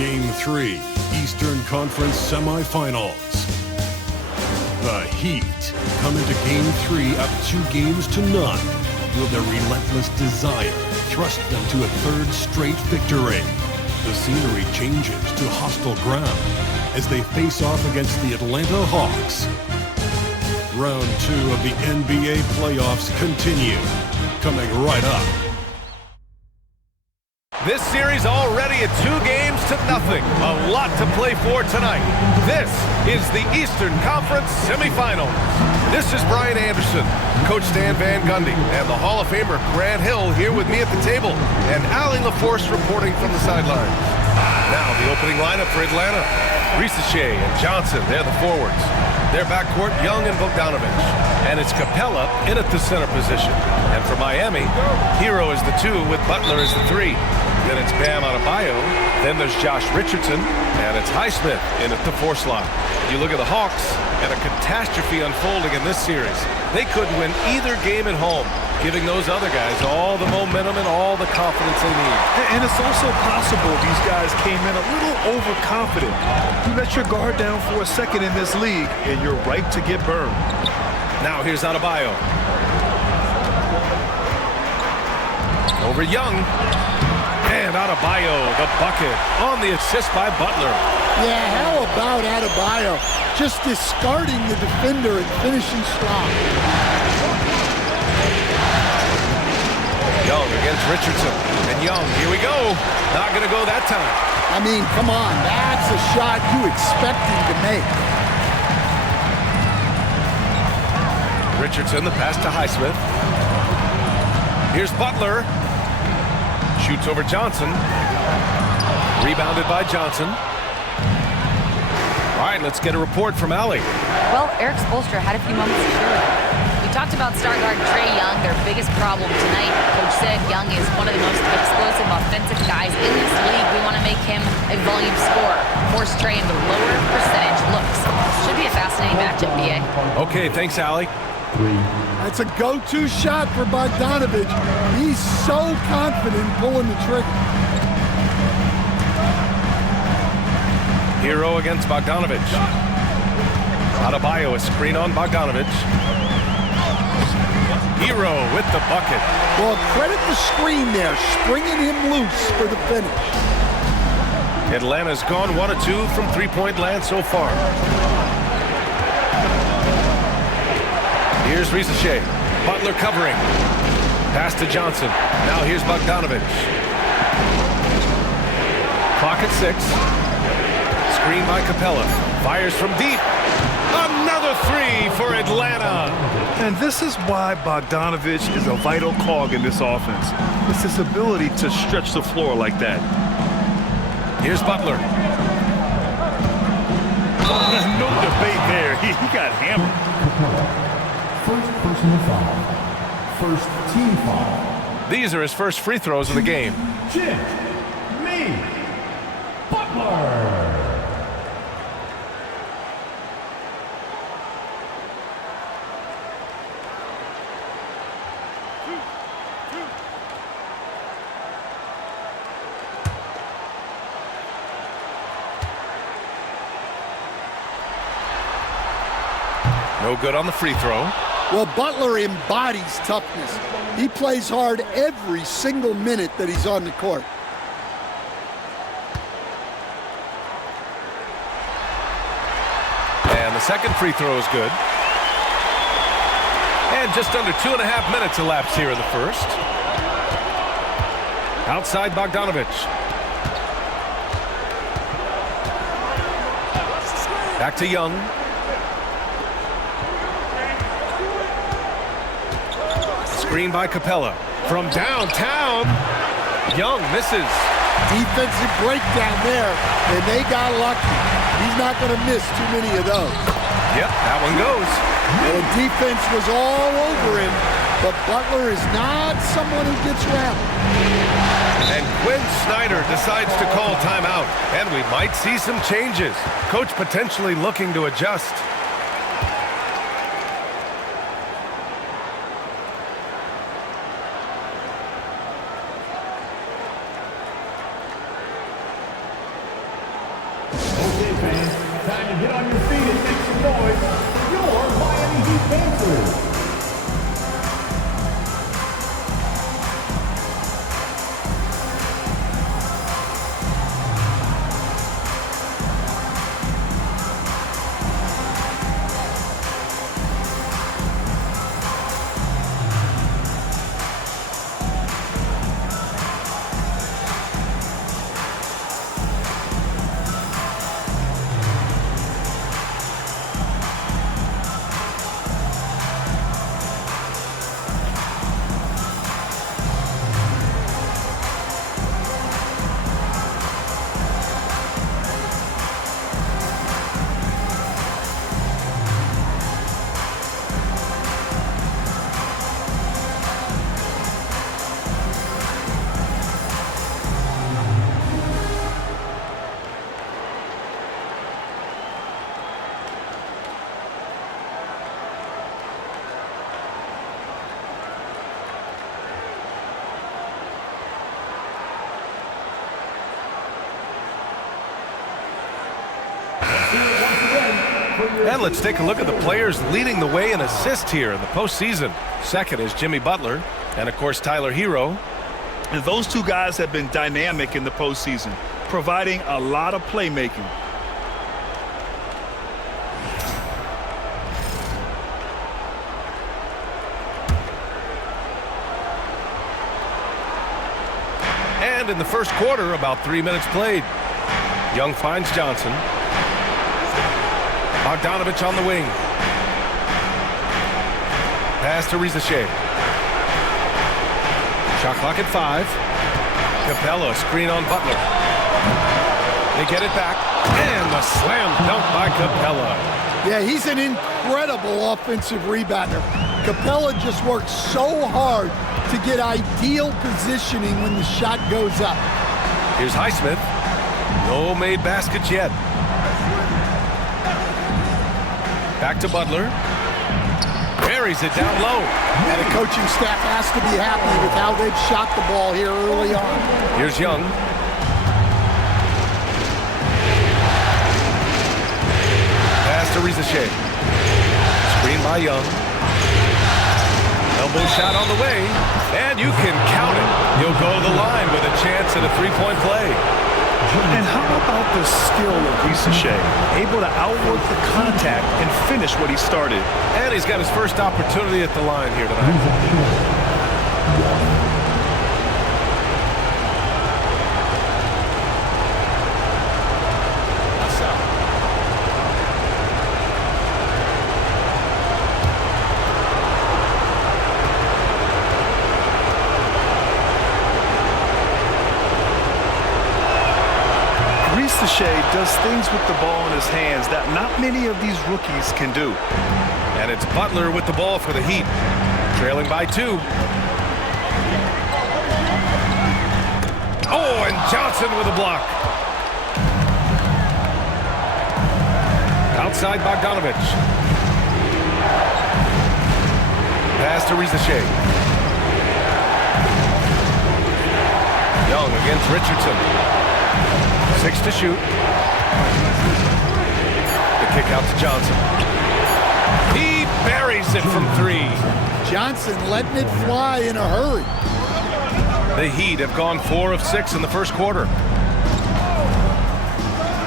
Game 3, Eastern Conference Semifinals. The Heat come into Game 3 up 2-0. Will their relentless desire thrust them to a third straight victory? The scenery changes to hostile ground as they face off against the Atlanta Hawks. Round 2 of the NBA playoffs continue, coming right up. This series already at 2-0. A lot to play for tonight. This is the Eastern Conference Semifinals. This is Brian Anderson, Coach Stan Van Gundy, and the Hall of Famer Grant Hill here with me at the table, and Allie LaForce reporting from the sidelines. Now the opening lineup for Atlanta. Shea and Johnson, they're the forwards. Their backcourt, Young and Bogdanovich. And it's Capella in at the center position. And for Miami, Hero is the 2 with Butler as the 3. Then it's Bam Adebayo. Then there's Josh Richardson. And it's Naismith in at the 4 slot. You look at the Hawks, and a catastrophe unfolding in this series. They could win either game at home, giving those other guys all the momentum and all the confidence they need. And it's also possible these guys came in a little overconfident. You let your guard down for a second in this league, and you're right to get burned. Now here's Adebayo. Over Young. And Adebayo, the bucket, on the assist by Butler. Yeah, how about Adebayo just discarding the defender and finishing strong? Young against Richardson. And Young, here we go. Not going to go that time. I mean, come on, that's a shot you expect him to make. Richardson, the pass to Highsmith. Here's Butler. Shoots over Johnson. Rebounded by Johnson. All right, let's get a report from Allie. Well, Eric Spoelstra had a few moments to share with him. We talked about star guard Trae Young, their biggest problem tonight. Coach said Young is one of the most explosive offensive guys in this league. We want to make him a volume scorer. Force Trae into lower percentage looks. Should be a fascinating matchup, BA. Okay, thanks, Allie. That's a go-to shot for Bogdanovich. He's so confident pulling the trigger. Hero against Bogdanovich. Adebayo, a screen on Bogdanovich. Hero with the bucket. Well, credit the screen there, springing him loose for the finish. Atlanta's gone 1 of 2 from three-point land so far. Here's Shea. Butler covering. Pass to Johnson. Now here's Bogdanovich. Clock at 6. Screen by Capella. Fires from deep. Another 3 for Atlanta. And this is why Bogdanovich is a vital cog in this offense. It's his ability to stretch the floor like that. Here's Butler. No debate there. He got hammered. First personal foul. First team foul. These are his first free throws of the game. Jimmy Butler. No good on the free throw. Well, Butler embodies toughness. He plays hard every single minute that he's on the court. And the second free throw is good. And just under 2.5 minutes elapsed here in the first. Outside Bogdanovich. Back to Young. Screen by Capella. From downtown, Young misses. Defensive breakdown there, and they got lucky. He's not going to miss too many of those. Yep, that one goes. Well, the defense was all over him, but Butler is not someone who gets rattled. And Quinn Snyder decides to call timeout, and we might see some changes. Coach potentially looking to adjust. fans, time to get on your feet and make some noise. Your Miami Heat Panthers. And let's take a look at the players leading the way in assists here in the postseason. Second is Jimmy Butler, and of course Tyler Hero. And those two guys have been dynamic in the postseason, providing a lot of playmaking. And in the first quarter, about 3 minutes played. Young finds Johnson. Bogdanovich on the wing. Pass to Rizachet. Shot clock at 5. Capella, screen on Butler. They get it back. And the slam dunk by Capella. Yeah, he's an incredible offensive rebounder. Capella just works so hard to get ideal positioning when the shot goes up. Here's Naismith. No made baskets yet. Back to Butler. Buries it down low. And the coaching staff has to be happy with how they've shot the ball here early on. Here's Young. Pass to Rizachet. Screen by Young. Elbow shot on the way. And you can count it. He'll go to the line with a chance at a three-point play. And how about the skill of Rizachet? Able to outwork the contact and finish what he started. And he's got his first opportunity at the line here tonight. Rizachet does things with the ball in his hands that not many of these rookies can do. And it's Butler with the ball for the Heat, trailing by 2. Oh, and Johnson with a block. Outside Bogdanovich. Pass to Rizachet. Young against Richardson. 6 to shoot. The kick out to Johnson. He buries it from 3. Johnson letting it fly in a hurry. The Heat have gone 4 of 6 in the first quarter.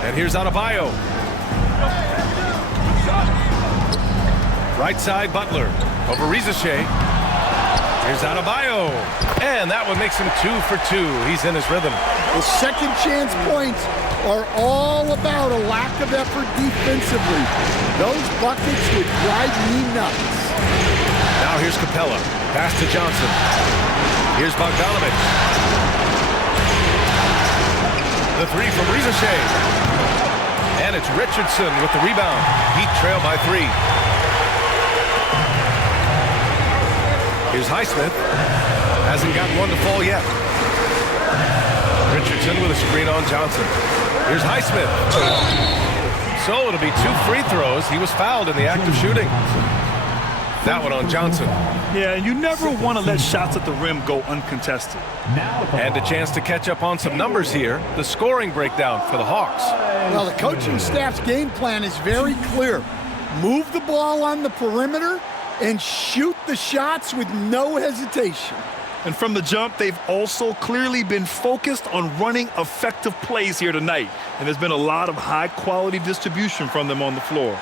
And here's Adebayo. Right side Butler over Rizachet. Here's Adebayo. And that one makes him 2 for 2. He's in his rhythm. The second chance points are all about a lack of effort defensively. Those buckets would drive me nuts. Now here's Capella. Pass to Johnson. Here's Bogdanovich. The 3 from Rizachet. And it's Richardson with the rebound. Heat trail by 3. Here's Naismith. Hasn't gotten one to fall yet. Richardson with a screen on Johnson. Here's Naismith. So it'll be 2 free throws. He was fouled in the act of shooting. That one on Johnson. Yeah, and you never want to let shots at the rim go uncontested. And a chance to catch up on some numbers here. The scoring breakdown for the Hawks. Well, the coaching staff's game plan is very clear. Move the ball on the perimeter and shoot the shots with no hesitation. And from the jump, they've also clearly been focused on running effective plays here tonight. And there's been a lot of high-quality distribution from them on the floor.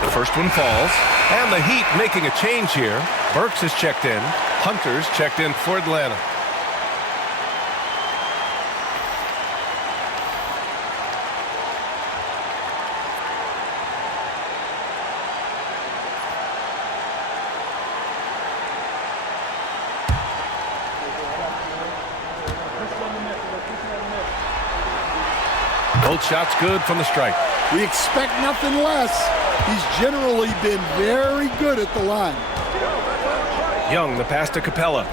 The first one falls. And the Heat making a change here. Burks is checked in. Hunter's checked in for Atlanta. Both shots good from the stripe. We expect nothing less. He's generally been very good at the line. Young, the pass to Capella.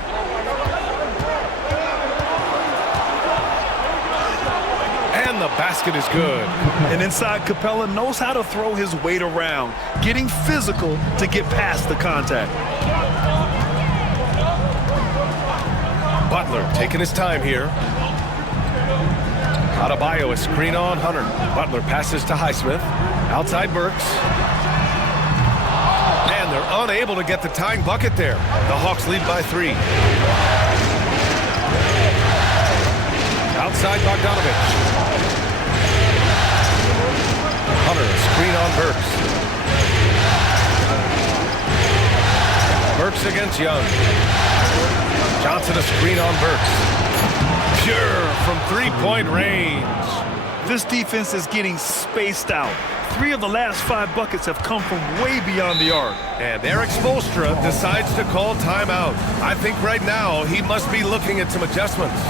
And the basket is good. And inside, Capella knows how to throw his weight around, getting physical to get past the contact. Butler taking his time here. Adebayo, a screen on Hunter. Butler passes to Naismith. Outside Burks. And they're unable to get the tying bucket there. The Hawks lead by 3. Outside Bogdanovich. Hunter, a screen on Burks. Burks against Young. Johnson, a screen on Burks. Pure from three-point range. This defense is getting spaced out. 3 of the last 5 buckets have come from way beyond the arc. And Eric Spoelstra decides to call timeout. I think right now he must be looking at some adjustments.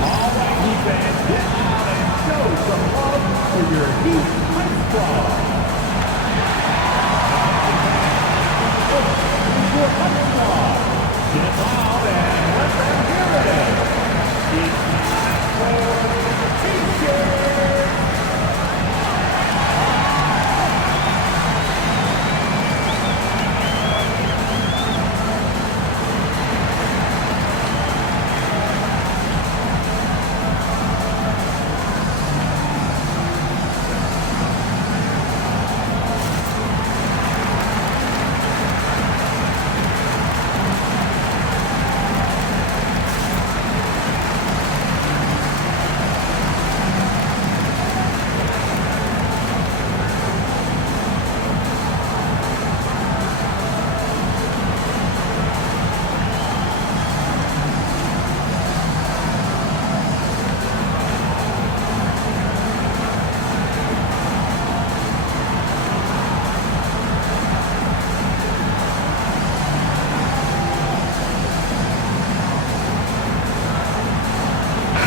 All right, Heat fans, get out and show some love for your Heat Ice Squad. Get involved and let them hear it. It's time for the T-shirt.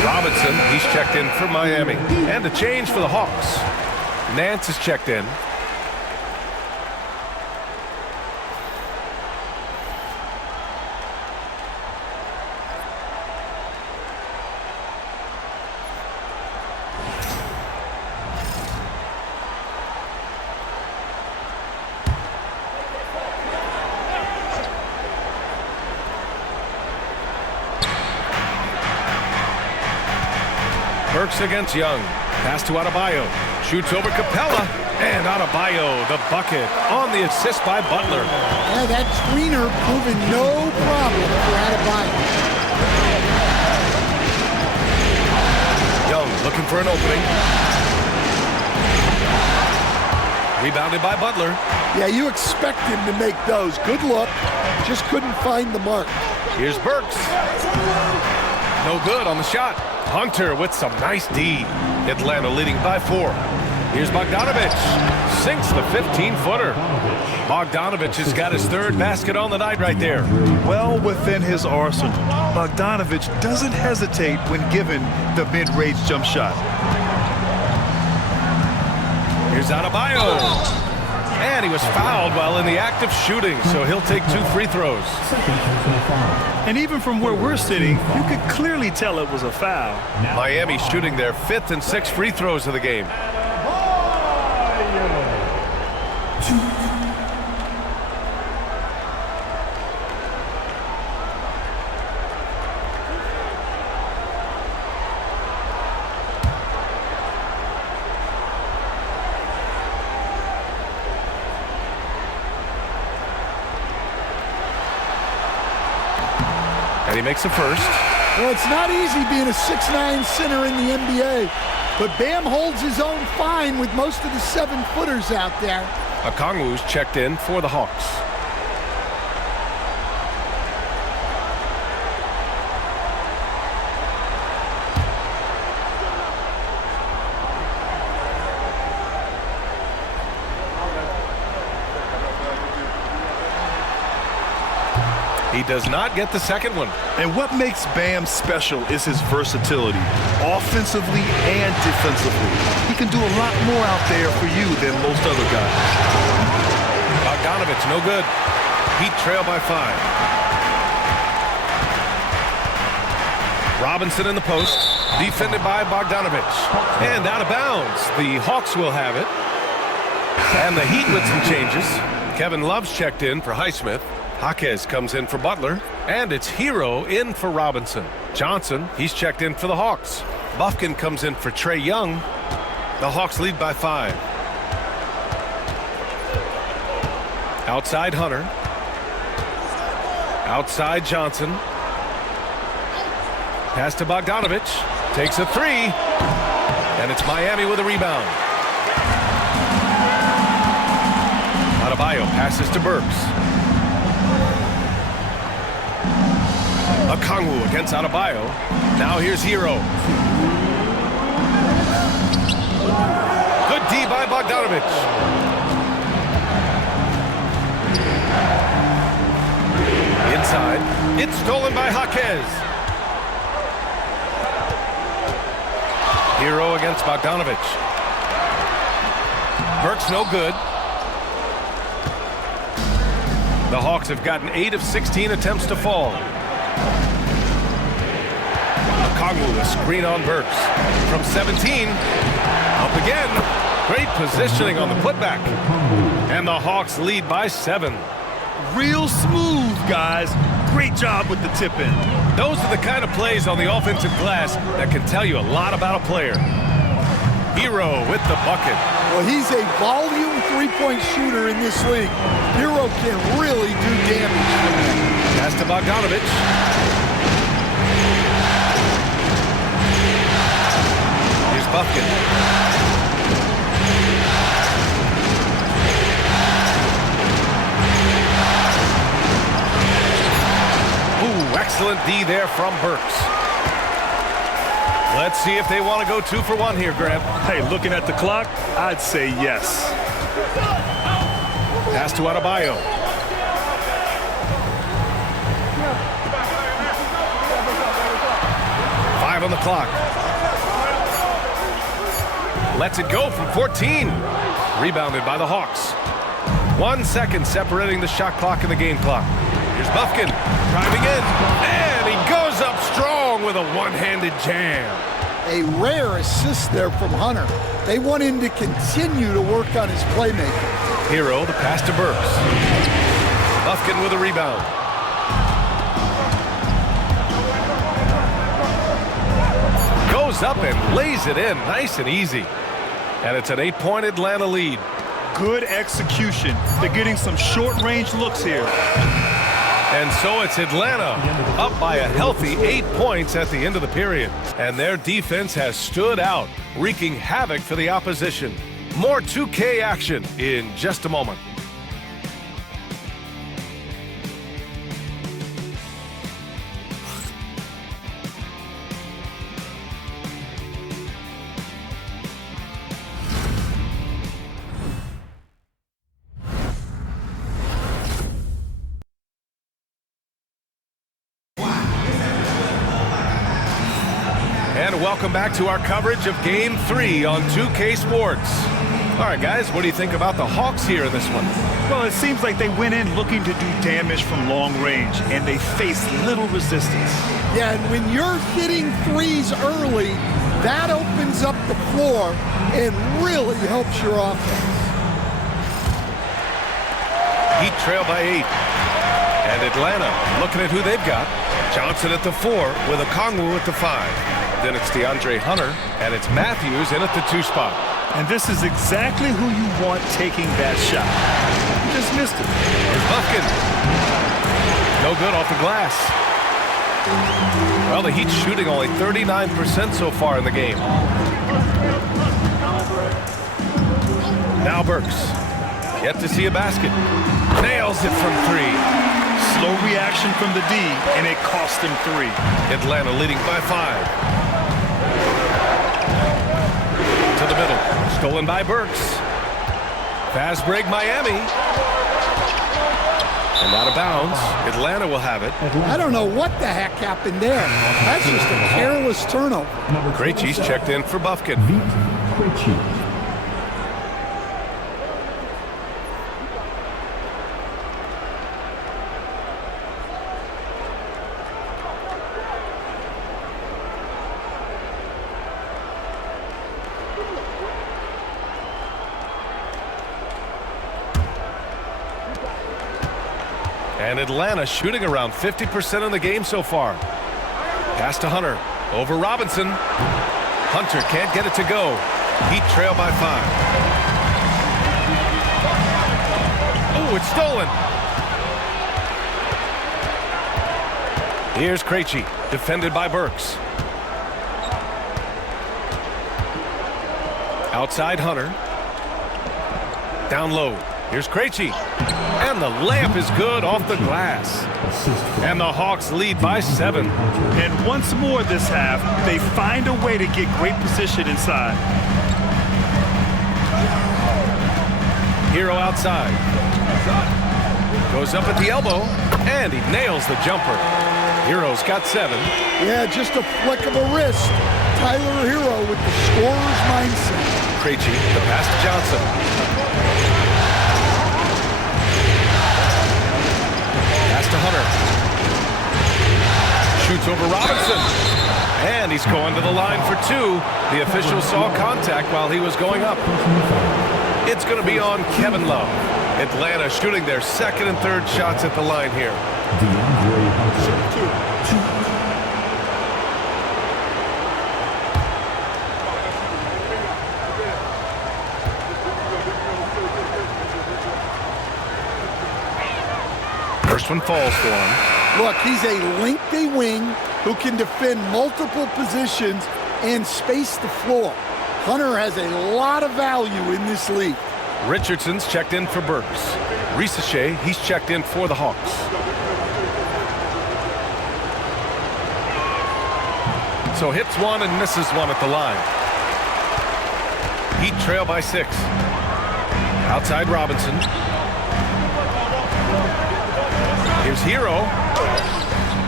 Robinson, he's checked in for Miami. And a change for the Hawks. Nance is checked in. Burks against Young. Pass to Adebayo. Shoots over Capella. And Adebayo, the bucket on the assist by Butler. Yeah, that screener proving no problem for Adebayo. Young looking for an opening. Rebounded by Butler. Yeah, you expect him to make those. Good look. Just couldn't find the mark. Here's Burks. No good on the shot. Hunter with some nice D. Atlanta leading by 4. Here's Bogdanovich. Sinks the 15-footer. Bogdanovich has got his 3rd basket on the night right there. Well within his arsenal. Bogdanovich doesn't hesitate when given the mid-range jump shot. Here's Here's Adebayo. And he was fouled while in the act of shooting, so he'll take 2 free throws. And even from where we're sitting, you could clearly tell it was a foul. Miami shooting their 5th and 6th free throws of the game. And he makes the first. Well, it's not easy being a 6'9" center in the NBA, but Bam holds his own fine with most of the 7-footers out there. Okongwu's checked in for the Hawks. He does not get the second one. And what makes Bam special is his versatility, offensively and defensively. He can do a lot more out there for you than most other guys. Bogdanovich, no good. Heat trail by 5. Robinson in the post, defended by Bogdanovich. And out of bounds. The Hawks will have it. And the Heat with some changes. Kevin Love's checked in for Naismith. Jaquez comes in for Butler, and it's Hero in for Robinson. Johnson, he's checked in for the Hawks. Bufkin comes in for Trae Young. The Hawks lead by 5. Outside Hunter. Outside Johnson. Pass to Bogdanovich. Takes a 3. And it's Miami with a rebound. Adebayo passes to Burks. Okongwu against Adebayo. Now here's Hero. Good D by Bogdanovich. Inside. It's stolen by Jaquez. Hero against Bogdanovich. Burks no good. The Hawks have gotten 8 of 16 attempts to fall. Okongwu, a screen on Burks. From 17, up again. Great positioning on the putback. And the Hawks lead by 7. Real smooth, guys. Great job with the tip-in. Those are the kind of plays on the offensive glass that can tell you a lot about a player. Hero with the bucket. Well, he's a volume three-point shooter in this league. Hero can really do damage. Pass to Bogdanovich. Here's Bufkin. Ooh, excellent D there from Burks. Let's see if they want to go 2 for 1 here, Grant. Hey, looking at the clock, I'd say yes. Pass to Adebayo. Five on the clock. Lets it go from 14. Rebounded by the Hawks. 1 second separating the shot clock and the game clock. Here's Bufkin driving in, and he goes up strong with a one-handed jam. A rare assist there from Hunter. They want him to continue to work on his playmaking. Hero, the pass to Burks. Bufkin with a rebound. Goes up and lays it in, nice and easy. And it's an 8-point Atlanta lead. Good execution. They're getting some short-range looks here. And so it's Atlanta up by a healthy 8 points at the end of the period. And their defense has stood out, wreaking havoc for the opposition. More 2K action in just a moment. And welcome back to our coverage of Game 3 on 2K Sports. All right, guys, what do you think about the Hawks here in this one? Well, it seems like they went in looking to do damage from long range, and they faced little resistance. Yeah, and when you're hitting threes early, that opens up the floor and really helps your offense. Heat trail by 8. And Atlanta looking at who they've got. Johnson at the 4 with Okongwu at the 5. Then it's DeAndre Hunter, and it's Matthews in at the 2 spot. And this is exactly who you want taking that shot. You just missed it. Here's Buffkin. No good off the glass. Well, the Heat's shooting only 39% so far in the game. Now Burks. Yet to see a basket. Nails it from 3. Slow reaction from the D, and it cost him 3. Atlanta leading by 5. To the middle. Stolen by Burks. Fast break Miami. And out of bounds. Atlanta will have it. I don't know what the heck happened there. That's just a careless turnover. Krejci's checked in for Buffkin. And Atlanta shooting around 50% in the game so far. Pass to Hunter. Over Robinson. Hunter can't get it to go. Heat trail by 5. Oh, it's stolen. Here's Krejci. Defended by Burks. Outside Hunter. Down low. Here's Krejci. And the layup is good off the glass. And the Hawks lead by 7. And once more this half, they find a way to get great position inside. Hero outside. Goes up at the elbow, and he nails the jumper. Hero's got 7. Yeah, just a flick of a wrist. Tyler Hero with the scorer's mindset. Krejci, the pass to Johnson. Pass to Hunter. Shoots over Robinson. And he's going to the line for 2. The official saw contact while he was going up. It's going to be on Kevin Love. Atlanta shooting their 2nd and 3rd shots at the line here. First one falls for him. Look, he's a lengthy wing who can defend multiple positions and space the floor. Hunter has a lot of value in this league. Richardson's checked in for Burks. Ricochet, he's checked in for the Hawks. So hits 1 and misses 1 at the line. Heat trail by 6. Outside Robinson. Here's Hero.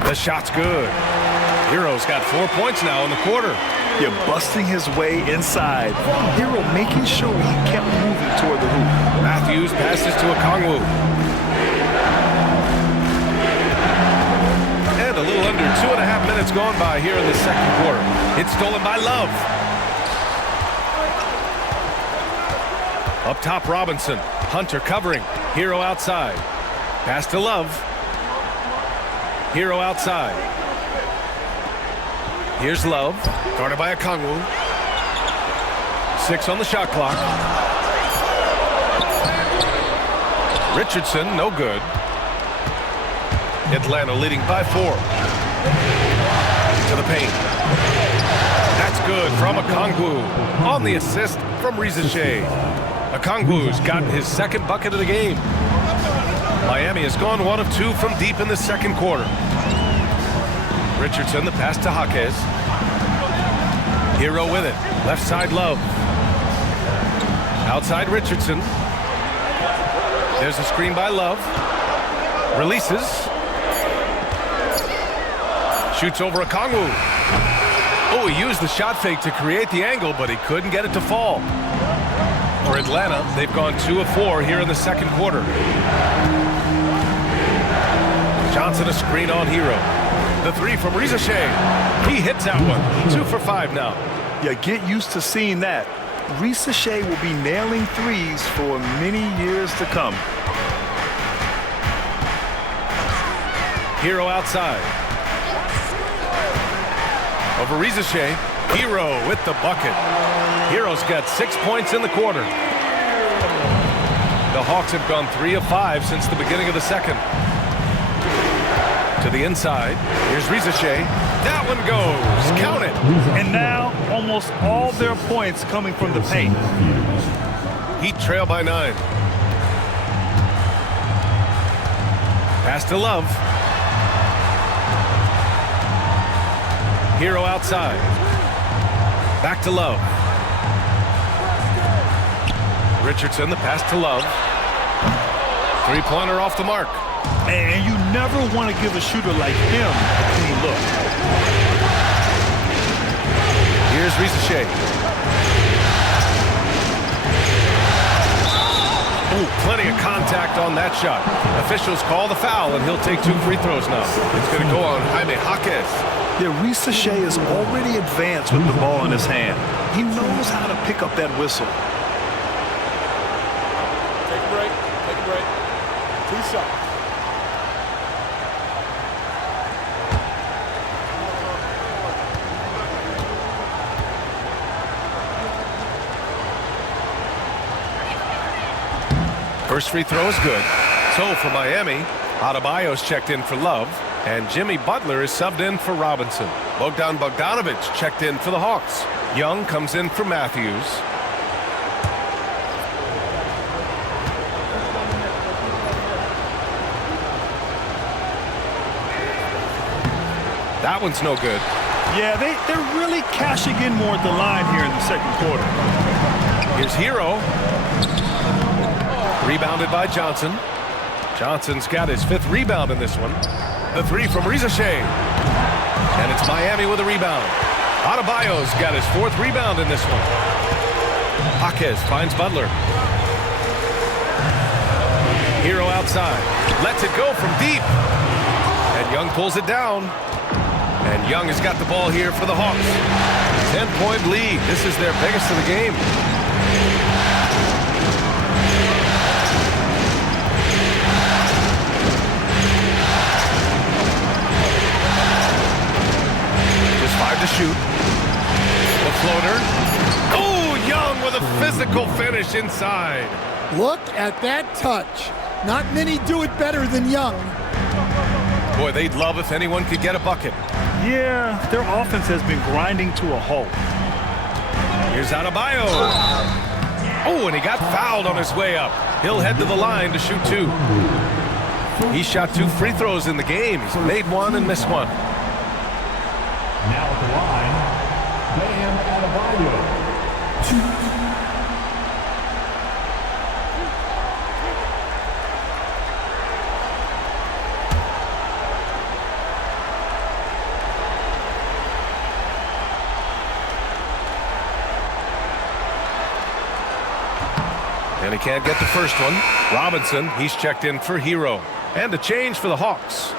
The shot's good. Hero's got 4 points now in the quarter. You're busting his way inside. Hero making sure he kept moving toward the hoop. Matthews passes to Okongwu. And a little under 2.5 minutes gone by here in the 2nd quarter. It's stolen by Love. Up top, Robinson. Hunter covering. Hero outside. Pass to Love. Hero outside. Here's Love. Guarded by Okongwu. 6 on the shot clock. Richardson, no good. Atlanta leading by 4. To the paint. That's good from Okongwu. On the assist from Ricochet. Okongwu's gotten his 2nd bucket of the game. Miami has gone 1 of 2 from deep in the 2nd quarter. Richardson, the pass to Jaquez. Hero with it. Left side Love. Outside Richardson. There's a screen by Love. Releases. Shoots over Okongwu. Oh, he used the shot fake to create the angle, but he couldn't get it to fall. For Atlanta, they've gone 2 of 4 here in the second quarter. Johnson a screen on Hero. The 3 from Rizashea. He hits that one. 2 for 5 now. Yeah, get used to seeing that. Rizashea will be nailing threes for many years to come. Hero outside. Over Rizashea. Hero with the bucket. Hero's got 6 points in the quarter. The Hawks have gone 3 of 5 since the beginning of the second. To the inside. Here's Rizashea. That one goes. Count it. And now almost all their points coming from the paint. Heat trail by 9. Pass to Love. Hero outside. Back to Love. Richardson, the pass to Love. 3-pointer off the mark. And you never want to give a shooter like him a clean look. Here's Rizashea. Ooh, plenty of contact on that shot. Officials call the foul, and he'll take 2 free throws now. It's going to go on Jaime Jaquez. Yeah, Rizashea is already advanced with the ball in his hand. He knows how to pick up that whistle. Take a break. Take a break. 2 shots. First free throw is good. So for Miami, Adebayo's checked in for Love, and Jimmy Butler is subbed in for Robinson. Bogdan Bogdanovic checked in for the Hawks. Young comes in for Matthews. That one's no good. Yeah, they're really cashing in more at the line here in the second quarter. Here's Hero. Rebounded by Johnson. Johnson's got his 5th rebound in this one. The 3 from Rizashea. And it's Miami with a rebound. Adebayo's got his 4th rebound in this one. Jaquez finds Butler. Hero outside. Lets it go from deep. And Young pulls it down. And Young has got the ball here for the Hawks. 10-point lead. This is their biggest of the game. Just 5 to shoot. The floater. Oh, Young with a physical finish inside. Look at that touch. Not many do it better than Young. Boy, they'd love if anyone could get a bucket. Yeah, their offense has been grinding to a halt. Here's Adebayo. Oh, and he got fouled on his way up. He'll head to the line to shoot 2. He shot 2 free throws in the game. He's made 1 and missed 1. Now at the line, Bam Adebayo. And he can't get the first one. Robinson, he's checked in for Hero. And a change for the Hawks.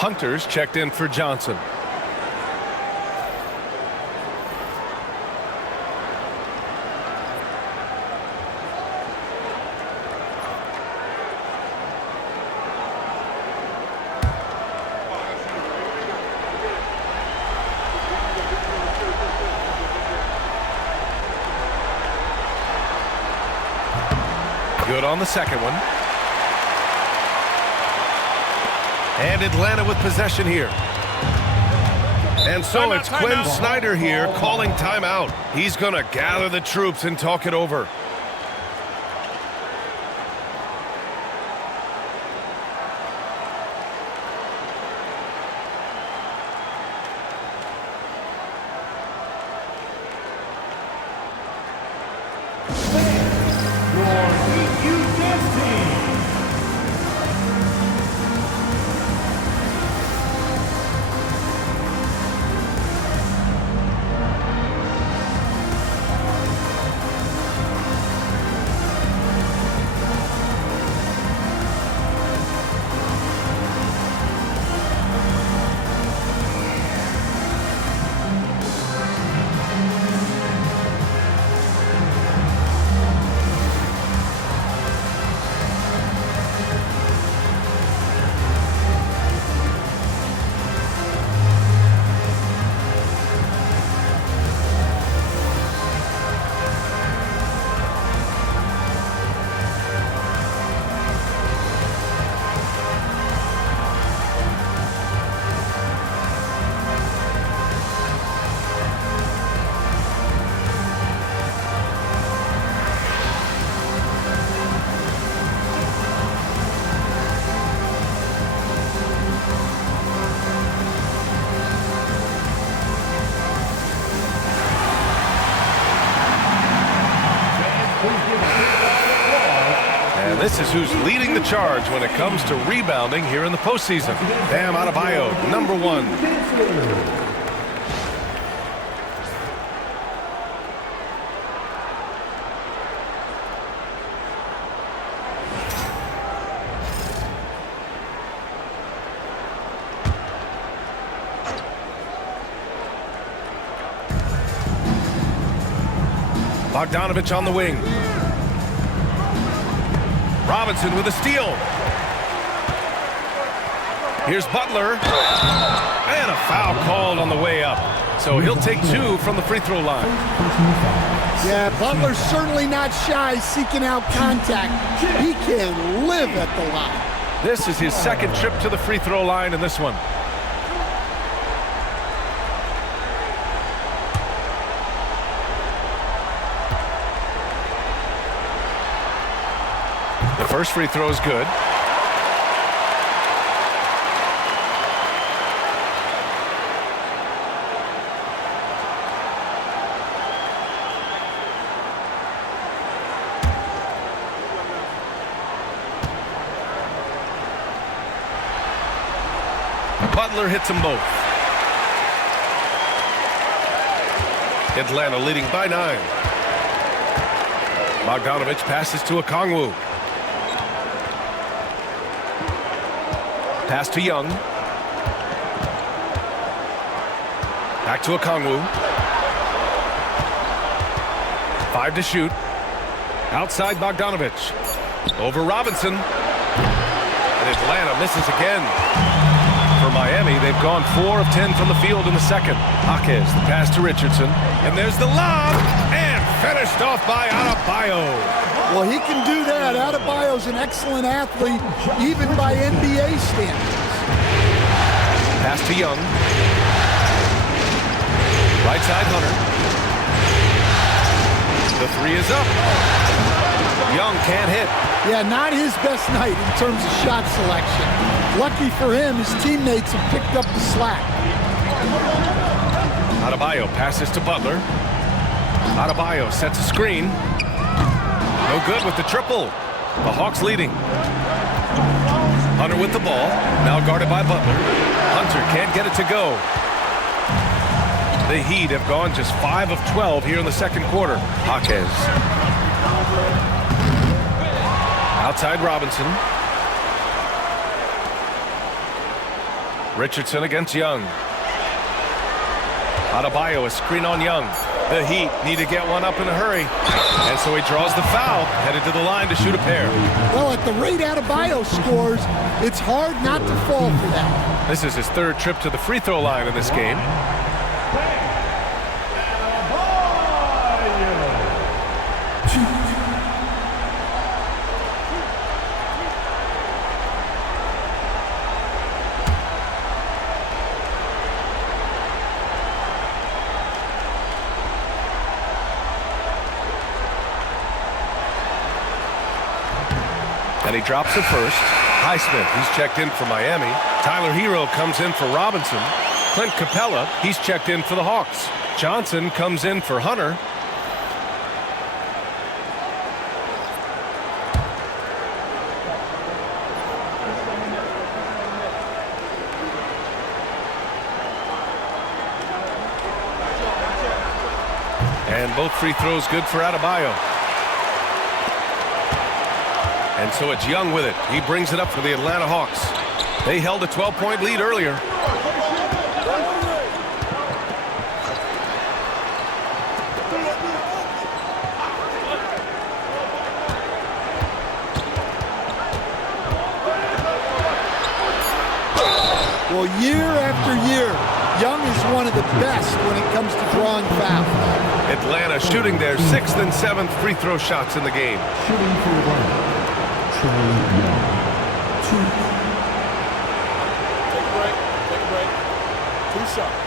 Hunter's checked in for Johnson. Good on the second one. And Atlanta with possession here. And so it's Quinn Snyder here calling timeout. He's going to gather the troops and talk it over. This is who's leading the charge when it comes to rebounding here in the postseason. Bam Adebayo, number 1. Bogdanovich on the wing. Robinson with a steal. Here's Butler. And a foul called on the way up. So he'll take 2 from the free throw line. Yeah, Butler's certainly not shy seeking out contact. He can live at the line. This is his second trip to the free throw line in this one. The first free throw is good. Butler hits them both. Atlanta leading by 9. Bogdanovich passes to Okongwu. Pass to Young. Back to Okongwu. 5 to shoot. Outside Bogdanovich. Over Robinson. And Atlanta misses again. For Miami, they've gone 4 of 10 from the field in the second. Jaquez, the pass to Richardson. And there's the lob. And finished off by Adebayo. Well, he can do that. Adebayo's an excellent athlete, even by NBA standards. Pass to Young. Right side, Hunter. The 3 is up. Young can't hit. Yeah, not his best night in terms of shot selection. Lucky for him, his teammates have picked up the slack. Adebayo passes to Butler. Adebayo sets a screen. No good with the triple. The Hawks leading. Hunter with the ball. Now guarded by Butler. Hunter can't get it to go. The Heat have gone just 5 of 12 here in the second quarter. Jaquez. Outside Robinson. Richardson against Young. Adebayo, a screen on Young. The Heat need to get one up in a hurry. And so he draws the foul, headed to the line to shoot a pair. Well, at the rate Adebayo scores, it's hard not to fall for that. This is his 3rd trip to the free throw line in this game. And he drops it first. Naismith, he's checked in for Miami. Tyler Hero comes in for Robinson. Clint Capella, he's checked in for the Hawks. Johnson comes in for Hunter. And both free throws good for Adebayo. And so it's Young with it. He brings it up for the Atlanta Hawks. They held a 12-point lead earlier. Well, year after year, Young is one of the best when it comes to drawing fouls. Atlanta shooting their 6th and 7th free throw shots in the game. Shooting for 1. Trey Young. 2. Take a break. Take a break. 2 shots.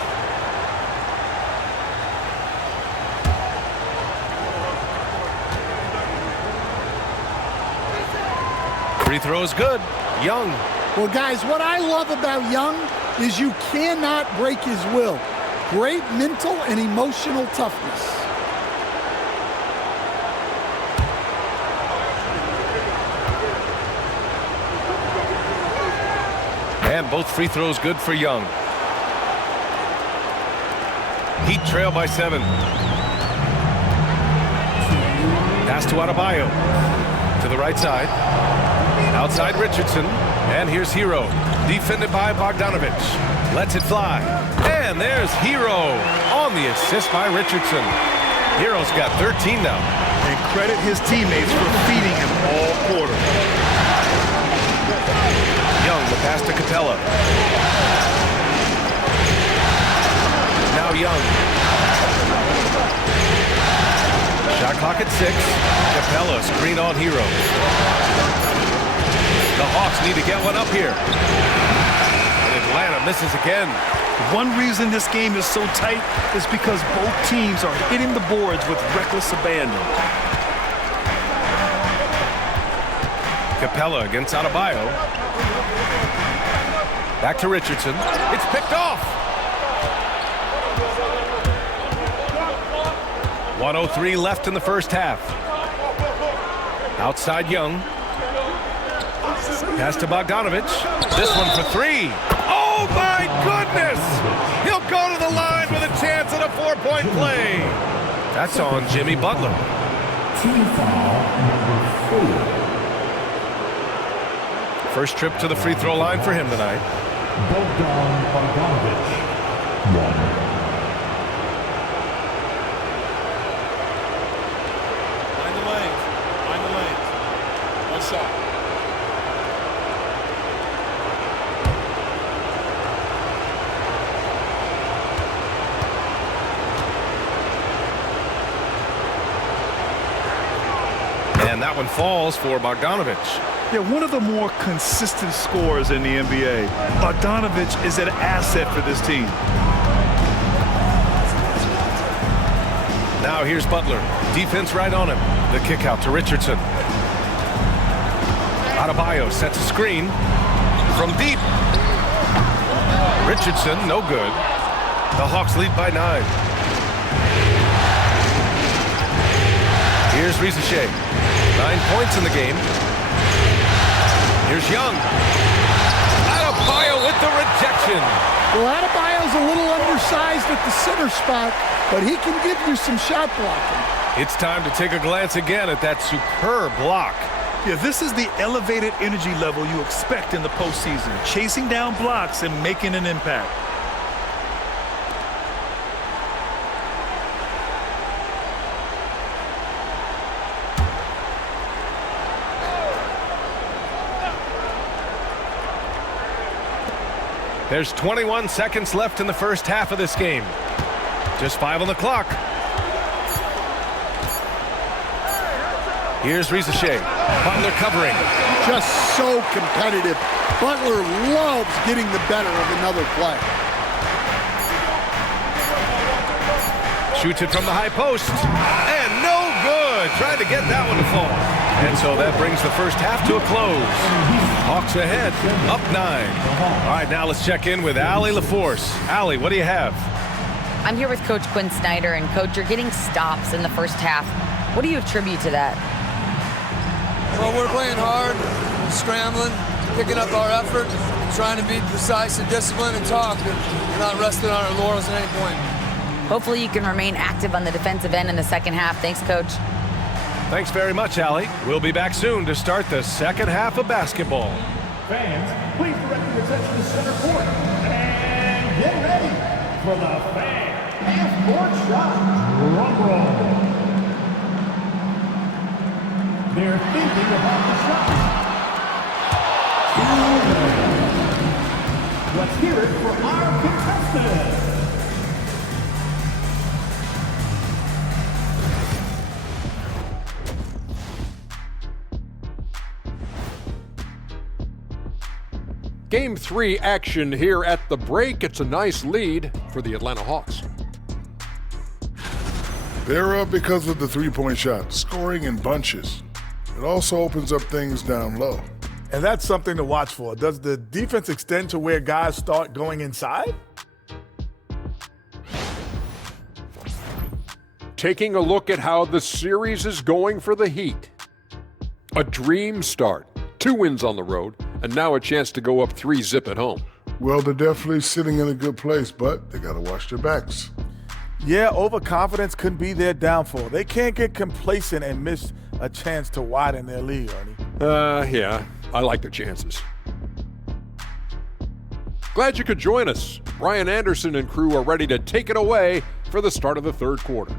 Free throw is good. Young. Well, guys, what I love about Young is you cannot break his will. Great mental and emotional toughness. And both free throws good for Young. Heat trail by 7. Pass to Adebayo. To the right side. Outside Richardson. And here's Hero. Defended by Bogdanovich. Lets it fly. And there's Hero on the assist by Richardson. Hero's got 13 now. And credit his teammates for feeding him all quarter. Young, the pass to Capella. Now Young. Shot clock at 6. Capella screen on Hero. The Hawks need to get one up here. And Atlanta misses again. One reason this game is so tight is because both teams are hitting the boards with reckless abandon. Capella against Adebayo. Back to Richardson. It's picked off. 1:03 left in the first half. Outside Young. Pass to Bogdanovich. This one for 3. Oh my goodness! He'll go to the line with a chance at a 4-point play. That's on Jimmy Butler. Team foul number 4. First trip to the free throw line for him tonight. Bogdanovich. 1. Find the lanes. Find the lanes. One shot. And that one falls for Bogdanovich. Yeah, one of the more consistent scorers in the NBA. Bogdanovich is an asset for this team. Now here's Butler. Defense right on him. The kick out to Richardson. Adebayo sets a screen from deep. Richardson, no good. The Hawks lead by 9. Here's Rizachet. 9 points in the game. Here's Young. Adebayo with the rejection. Well, Adebayo's a little undersized at the center spot, but he can give you some shot blocking. It's time to take a glance again at that superb block. Yeah, this is the elevated energy level you expect in the postseason, chasing down blocks and making an impact. There's 21 seconds left in the first half of this game. Just 5 on the clock. Here's Rizachet. Butler covering. Just so competitive. Butler loves getting the better of another play. Shoots it from the high post. And no good. Trying to get that one to fall. And so that brings the first half to a close. Hawks ahead, up 9. All right, now let's check in with Allie LaForce. Allie, what do you have? I'm here with Coach Quinn Snyder, and Coach, you're getting stops in the first half. What do you attribute to that? Well, we're playing hard, scrambling, picking up our effort, trying to be precise and disciplined and talk, and we're not resting on our laurels at any point. Hopefully you can remain active on the defensive end in the second half. Thanks, Coach. Thanks very much, Allie. We'll be back soon to start the second half of basketball. Fans, please direct your attention to center court. And get ready for the fan half-court shot. Drum roll. They're thinking about the shot. Let's hear it for our contestants. Game 3 action here at the break. It's a nice lead for the Atlanta Hawks. They're up because of the three-point shot, scoring in bunches. It also opens up things down low. And that's something to watch for. Does the defense extend to where guys start going inside? Taking a look at how the series is going for the Heat. A dream start. 2 wins on the road, and now a chance to go up 3-zip at home. Well, they're definitely sitting in a good place, but they got to watch their backs. Yeah, overconfidence could be their downfall. They can't get complacent and miss a chance to widen their lead, Ernie. Yeah, I like the chances. Glad you could join us. Brian Anderson and crew are ready to take it away for the start of the third quarter.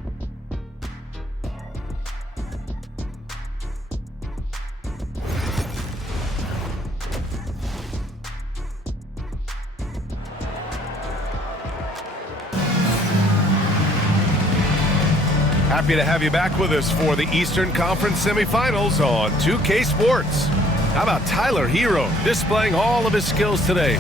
Happy to have you back with us for the Eastern Conference semifinals on 2K Sports. How about Tyler Hero displaying all of his skills today?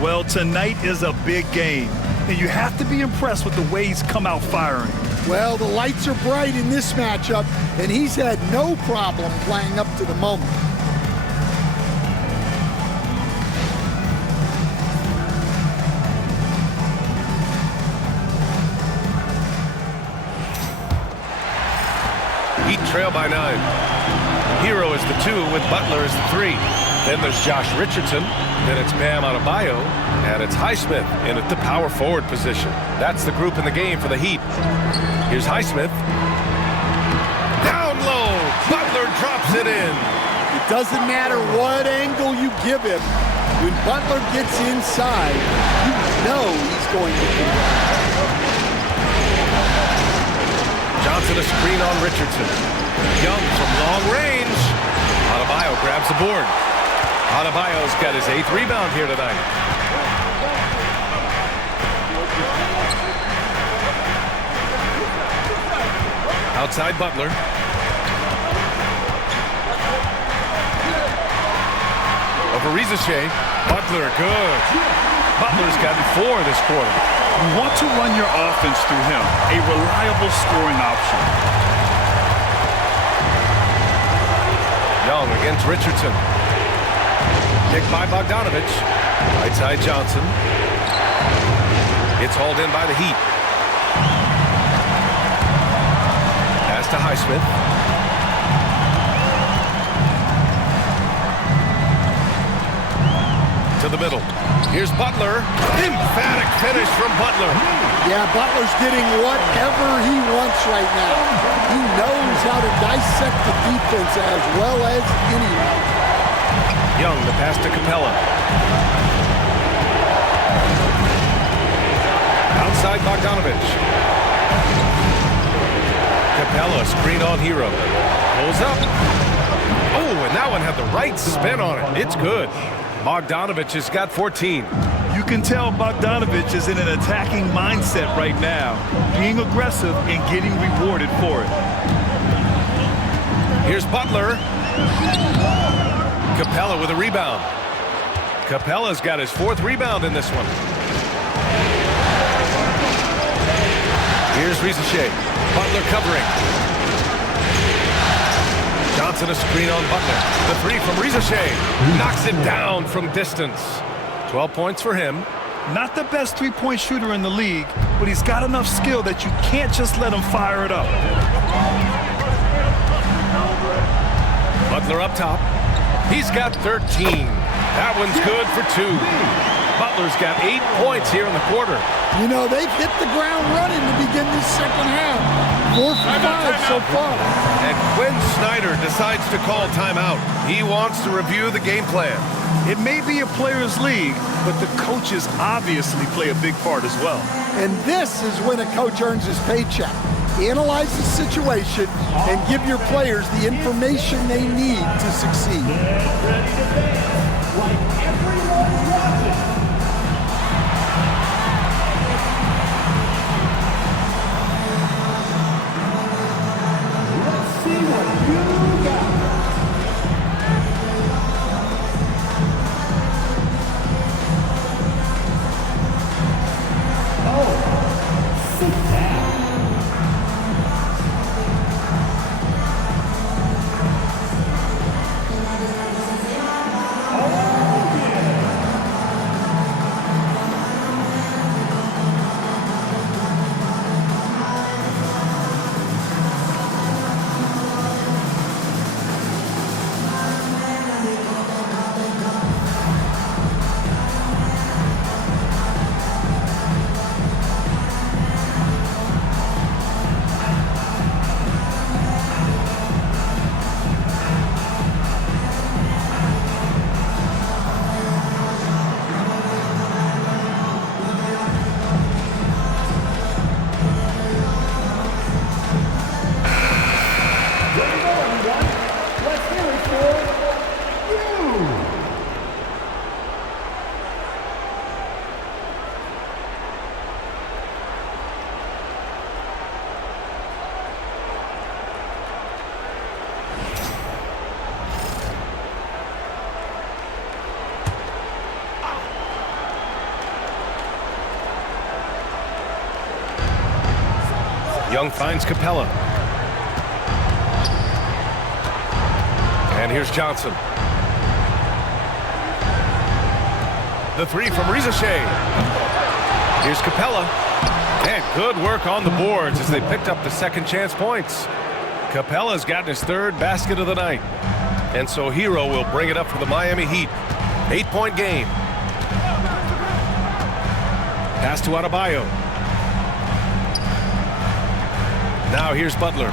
Well, tonight is a big game, and you have to be impressed with the way he's come out firing. Well, the lights are bright in this matchup, and he's had no problem playing up to the moment. Heat trail by 9. Hero is the 2 with Butler as the 3. Then there's Josh Richardson. Then it's Bam Adebayo. And it's Naismith in at the power forward position. That's the group in the game for the Heat. Here's Naismith. Down low. Butler drops it in. It doesn't matter what angle you give him. When Butler gets inside, you know he's going to convert. Johnson a screen on Richardson. Young from long range. Adebayo grabs the board. Adebayo's got his 8th rebound here tonight. Outside Butler. Over Rizichet. Butler good. Butler's gotten 4 this quarter. You want to run your offense through him, a reliable scoring option. Young against Richardson. Kick by Bogdanovich. Right side Johnson. It's hauled in by the Heat. Pass to Naismith. To the middle. Here's Butler. Emphatic finish from Butler. Yeah, Butler's getting whatever he wants right now. He knows how to dissect the defense as well as anyone. Young, the pass to Capella. Outside Bogdanovich. Capella, screen on Hero. Pulls up. Oh, and that one had the right spin on it. It's good. Bogdanovich has got 14. You can tell Bogdanovich is in an attacking mindset right now, being aggressive and getting rewarded for it. Here's Butler. Capella with a rebound. Capella's got his 4th rebound in this one. Here's Rizichet. Butler covering. Johnson a screen on Butler. The 3 from Rizichet. Knocks it down from distance. 12 points for him. Not the best three-point shooter in the league, but he's got enough skill that you can't just let him fire it up. Butler up top. He's got 13. That one's good for 2. Butler's got 8 points here in the quarter. You know, they've hit the ground running to begin this second half. 4 for 5 so far. And Quinn Snyder decides to call timeout. He wants to review the game plan. It may be a players' league, but the coaches obviously play a big part as well. And this is when a coach earns his paycheck. Analyze the situation and give your players the information they need to succeed. Young finds Capella. And here's Johnson. The three from Rizashea. Here's Capella. And good work on the boards as they picked up the second chance points. Capella's gotten his third basket of the night. And so Hero will bring it up for the Miami Heat. 8-point game. Pass to Adebayo. Now here's Butler.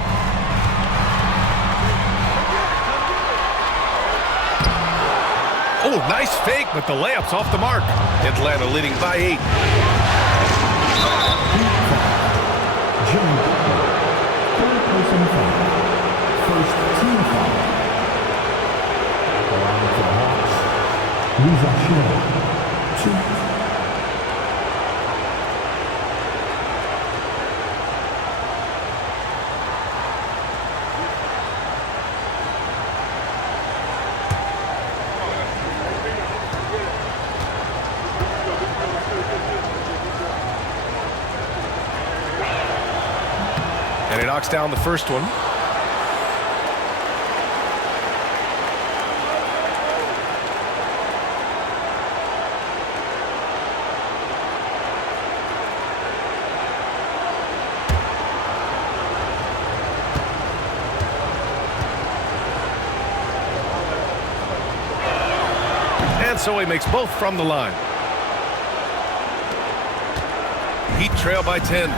Oh, nice fake, but the layup's off the mark. Atlanta leading by 8. First team foul. Allowing for the Hawks. Rizashea, 2. And he knocks down the first one. And so he makes both from the line. Heat trail by 10.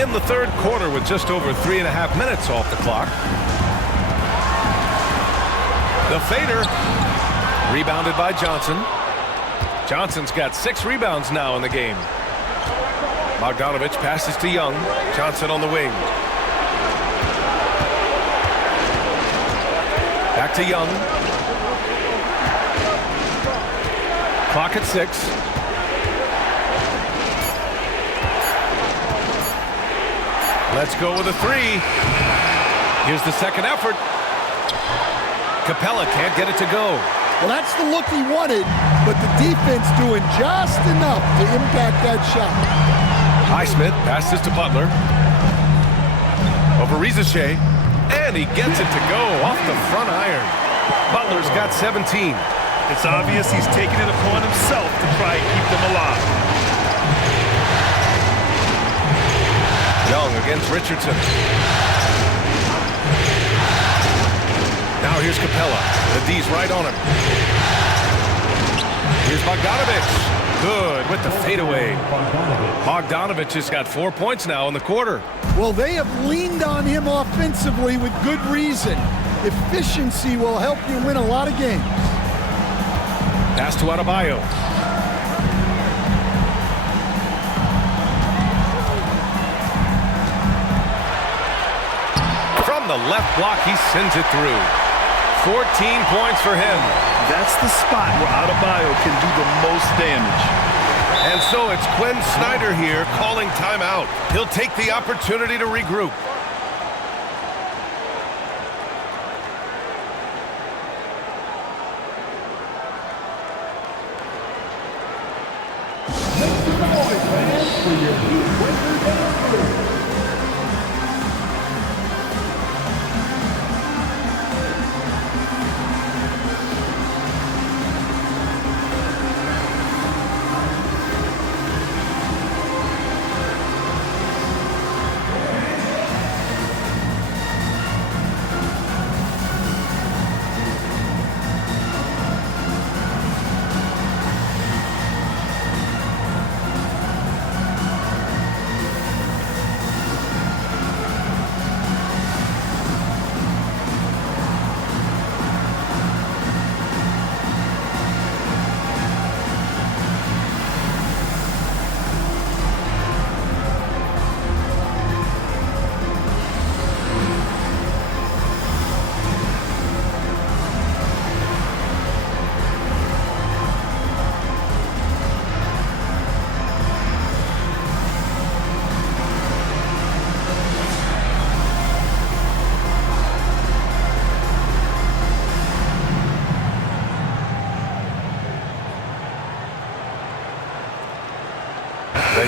In the third quarter with just over 3.5 minutes off the clock. The fader. Rebounded by Johnson. Johnson's got 6 rebounds now in the game. Bogdanovich passes to Young. Johnson on the wing. Back to Young. Clock at 6. Let's go with a 3. Here's the second effort. Capella can't get it to go. Well, that's the look he wanted, but the defense doing just enough to impact that shot. Naismith passes to Butler. Over Rizashea. And he gets it to go off the front iron. Butler's got 17. It's obvious he's taking it upon himself to try and keep them alive. Young against Richardson. Now here's Capella. The D's right on him. Here's Bogdanovich. Good with the fadeaway. Bogdanovich has got 4 points now in the quarter. Well, they have leaned on him offensively with good reason. Efficiency will help you win a lot of games. Pass to Adebayo. From the left block, he sends it through. 14 points for him. That's the spot where Adebayo can do the most damage. And so it's Quinn Snyder here calling timeout. He'll take the opportunity to regroup. Make some noise, fans, for your Heat winner debut.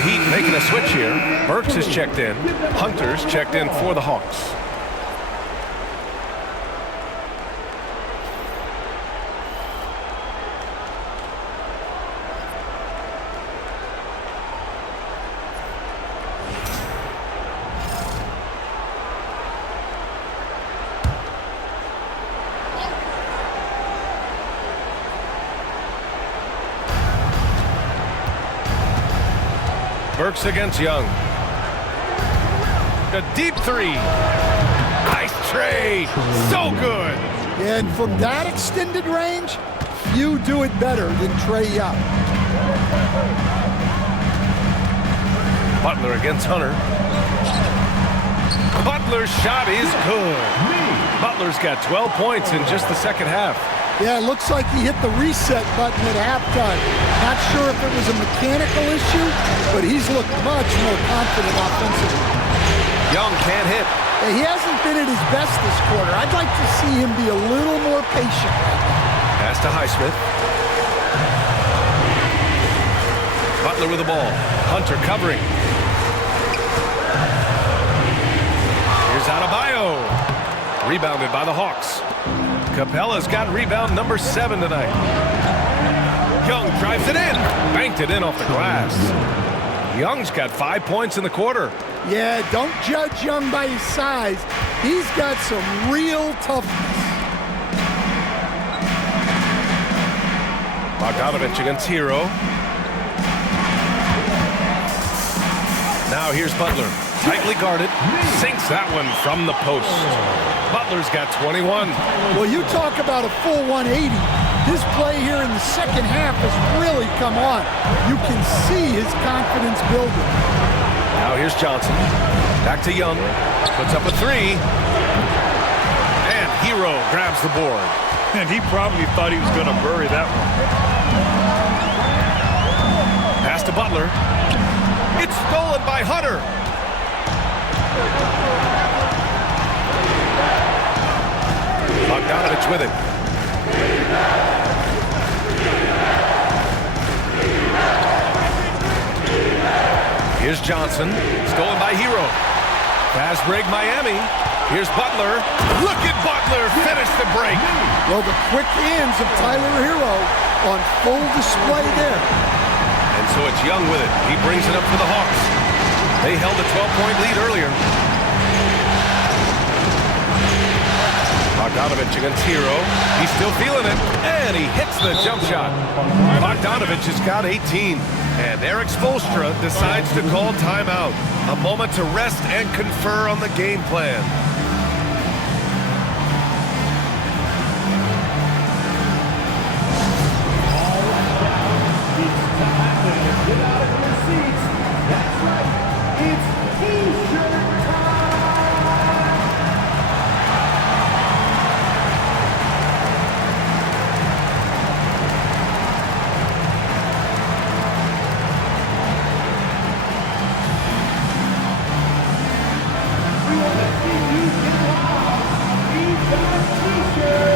Heat making a switch here. Burks is checked in. Hunter's checked in for the Hawks. Burks against Young. A deep three. Nice tray. So good. And from that extended range, few do it better than Trae Young. Butler against Hunter. Butler's shot is good. Butler's got 12 points in just the second half. Yeah, it looks like he hit the reset button at halftime. Not sure if it was a mechanical issue, but he's looked much more confident offensively. Young can't hit. He hasn't been at his best this quarter. I'd like to see him be a little more patient right now. Pass to Naismith. Butler with the ball. Hunter covering. Here's Adebayo. Rebounded by the Hawks. Capella's got rebound number 7 tonight. Young drives it in. Banked it in off the glass. Young's got 5 points in the quarter. Yeah, don't judge Young by his size. He's got some real toughness. Bogdanovich against Hero. Now here's Butler. Tightly guarded. Sinks that one from the post. Butler's got 21. Well, you talk about a full 180. His play here in the second half has really come on. You can see his confidence building. Now here's Johnson. Back to Young. Puts up a 3. And Hero grabs the board. And he probably thought he was going to bury that one. Pass to Butler. It's stolen by Hunter. Bogdanovich with it. Here's Johnson. Stolen by Hero. Fast break Miami. Here's Butler. Look at Butler finish the break. Well, the quick hands of Tyler Hero on full display there. And so it's Young with it. He brings it up for the Hawks. They held a 12-point lead earlier. Bogdanovich against Hero. He's still feeling it. And he hits the jump shot. Bogdanovich has got 18. And Eric Spoelstra decides to call timeout. A moment to rest and confer on the game plan. Get out of your seats. That's right. It's T-shirt time. We want to see you get wild. We've got T-shirts.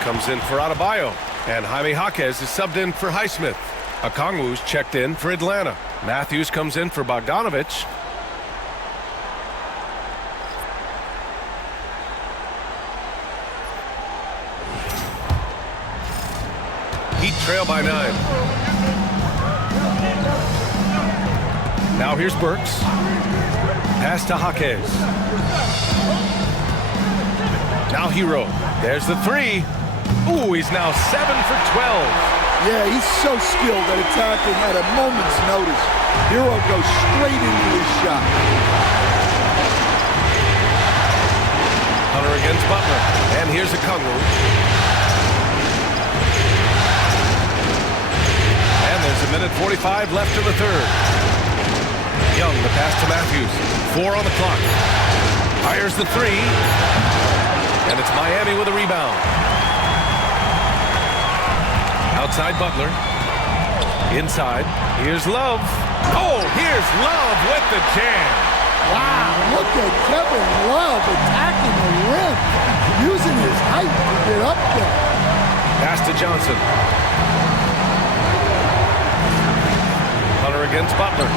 Comes in for Adebayo, and Jaime Jaquez is subbed in for Naismith. Okongwu's checked in for Atlanta. Matthews comes in for Bogdanovich. Heat trail by 9. Now here's Burks. Pass to Jaquez. Now Hero. There's the 3. Ooh, he's now 7 for 12. Yeah, he's so skilled at attacking at a moment's notice. Hero goes straight into his shot. Hunter against Butler. And here's a Okongwu. And there's a minute 45 left in the third. Young, the pass to Matthews. 4 on the clock. Fires the three. And it's Miami with a rebound. Outside Butler. Inside. Here's Love. Oh, here's Love with the jam. Wow, look at Kevin Love attacking the rim, using his height to get up there. Pass to Johnson. Hunter against Butler.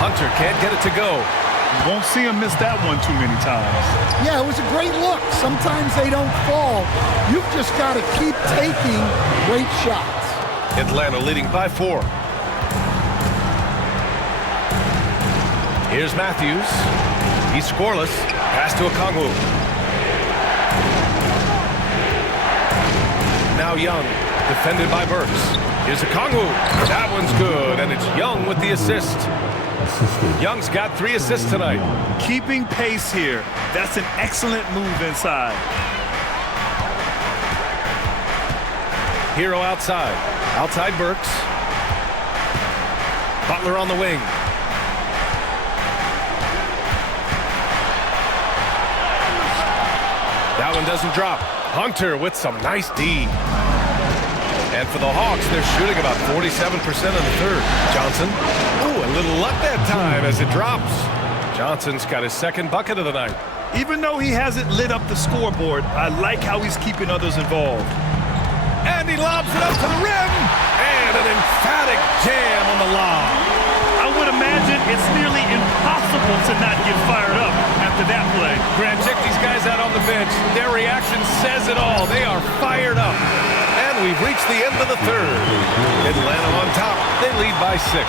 Hunter can't get it to go. You won't see him miss that one too many times. Yeah, it was a great look. Sometimes they don't fall. You've just got to keep taking great shots. Atlanta leading by 4. Here's Matthews. He's scoreless. Pass to Okongwu. Now Young, defended by Burks. Here's Okongwu. That one's good, and it's Young with the assist. Young's got 3 assists tonight. Keeping pace here. That's an excellent move inside. Hero outside. Outside Burks. Butler on the wing. That one doesn't drop. Hunter with some nice D. And for the Hawks, they're shooting about 47% in the third. Johnson. Ooh, a little luck that time as it drops. Johnson's got his second bucket of the night. Even though he hasn't lit up the scoreboard, I like how he's keeping others involved. And he lobs it up to the rim. And an emphatic jam on the lob. I would imagine it's nearly impossible to not get fired up after that play. Grant, check these guys out on the bench. Their reaction says it all. They are fired up. And we've reached the end of the third. Atlanta on top. They lead by 6.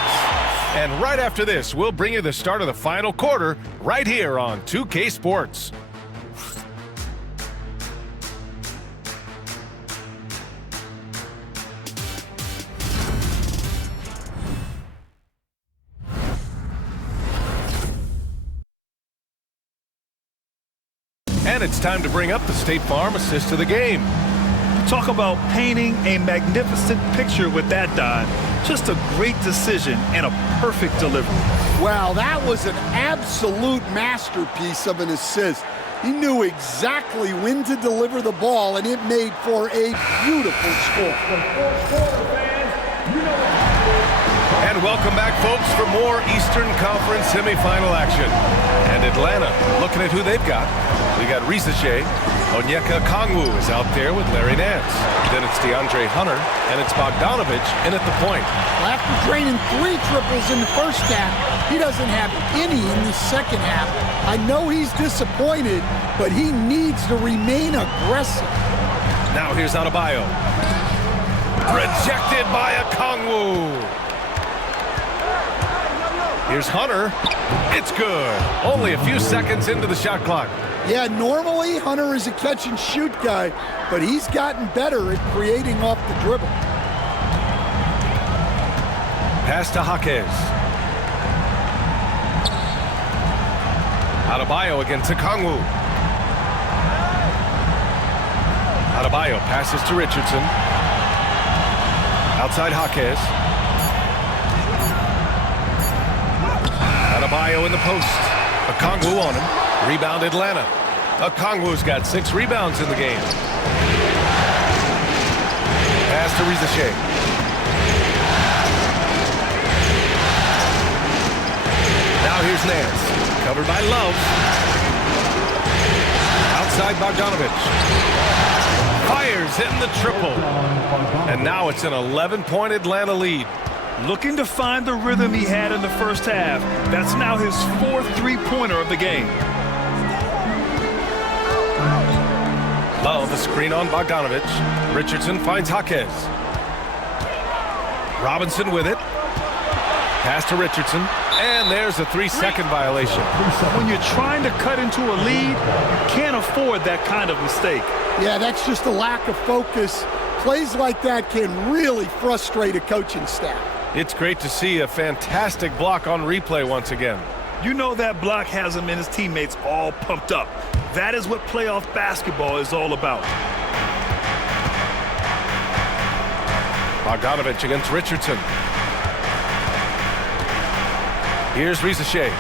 And right after this, we'll bring you the start of the final quarter right here on 2K Sports. And it's time to bring up the State Farm assist of the game. Talk about painting a magnificent picture with that dive. Just a great decision and a perfect delivery. Wow, that was an absolute masterpiece of an assist. He knew exactly when to deliver the ball, and it made for a beautiful score. And welcome back, folks, for more Eastern Conference semifinal action. And Atlanta, looking at who they've got. We got Risache. Onyeka Okongwu is out there with Larry Nance. Then it's DeAndre Hunter, and it's Bogdanovich in at the point. Well, after draining 3 triples in the first half, he doesn't have any in the second half. I know he's disappointed, but he needs to remain aggressive. Now here's Adebayo. Rejected by Okongwu. Here's Hunter. It's good. Only a few seconds into the shot clock. Yeah, normally Hunter is a catch-and-shoot guy, but he's gotten better at creating off the dribble. Pass to Jaquez. Adebayo against Okongwu. Adebayo passes to Richardson. Outside Jaquez. Adebayo in the post. Okongwu on him. Rebound Atlanta. Okongwu's got 6 rebounds in the game. Pass to Risache. Now here's Nance. Covered by Love. Outside Bogdanovich. Fires hitting the triple. And now it's an 11-point Atlanta lead. Looking to find the rhythm he had in the first half. That's now his 4th three-pointer of the game. Love, a screen on Bogdanovich. Richardson finds Jaquez. Robinson with it. Pass to Richardson. And there's a 3-second violation. When you're trying to cut into a lead, you can't afford that kind of mistake. Yeah, that's just a lack of focus. Plays like that can really frustrate a coaching staff. It's great to see a fantastic block on replay once again. You know that block has him and his teammates all pumped up. That is what playoff basketball is all about. Bogdanovich against Richardson. Here's Rizachet.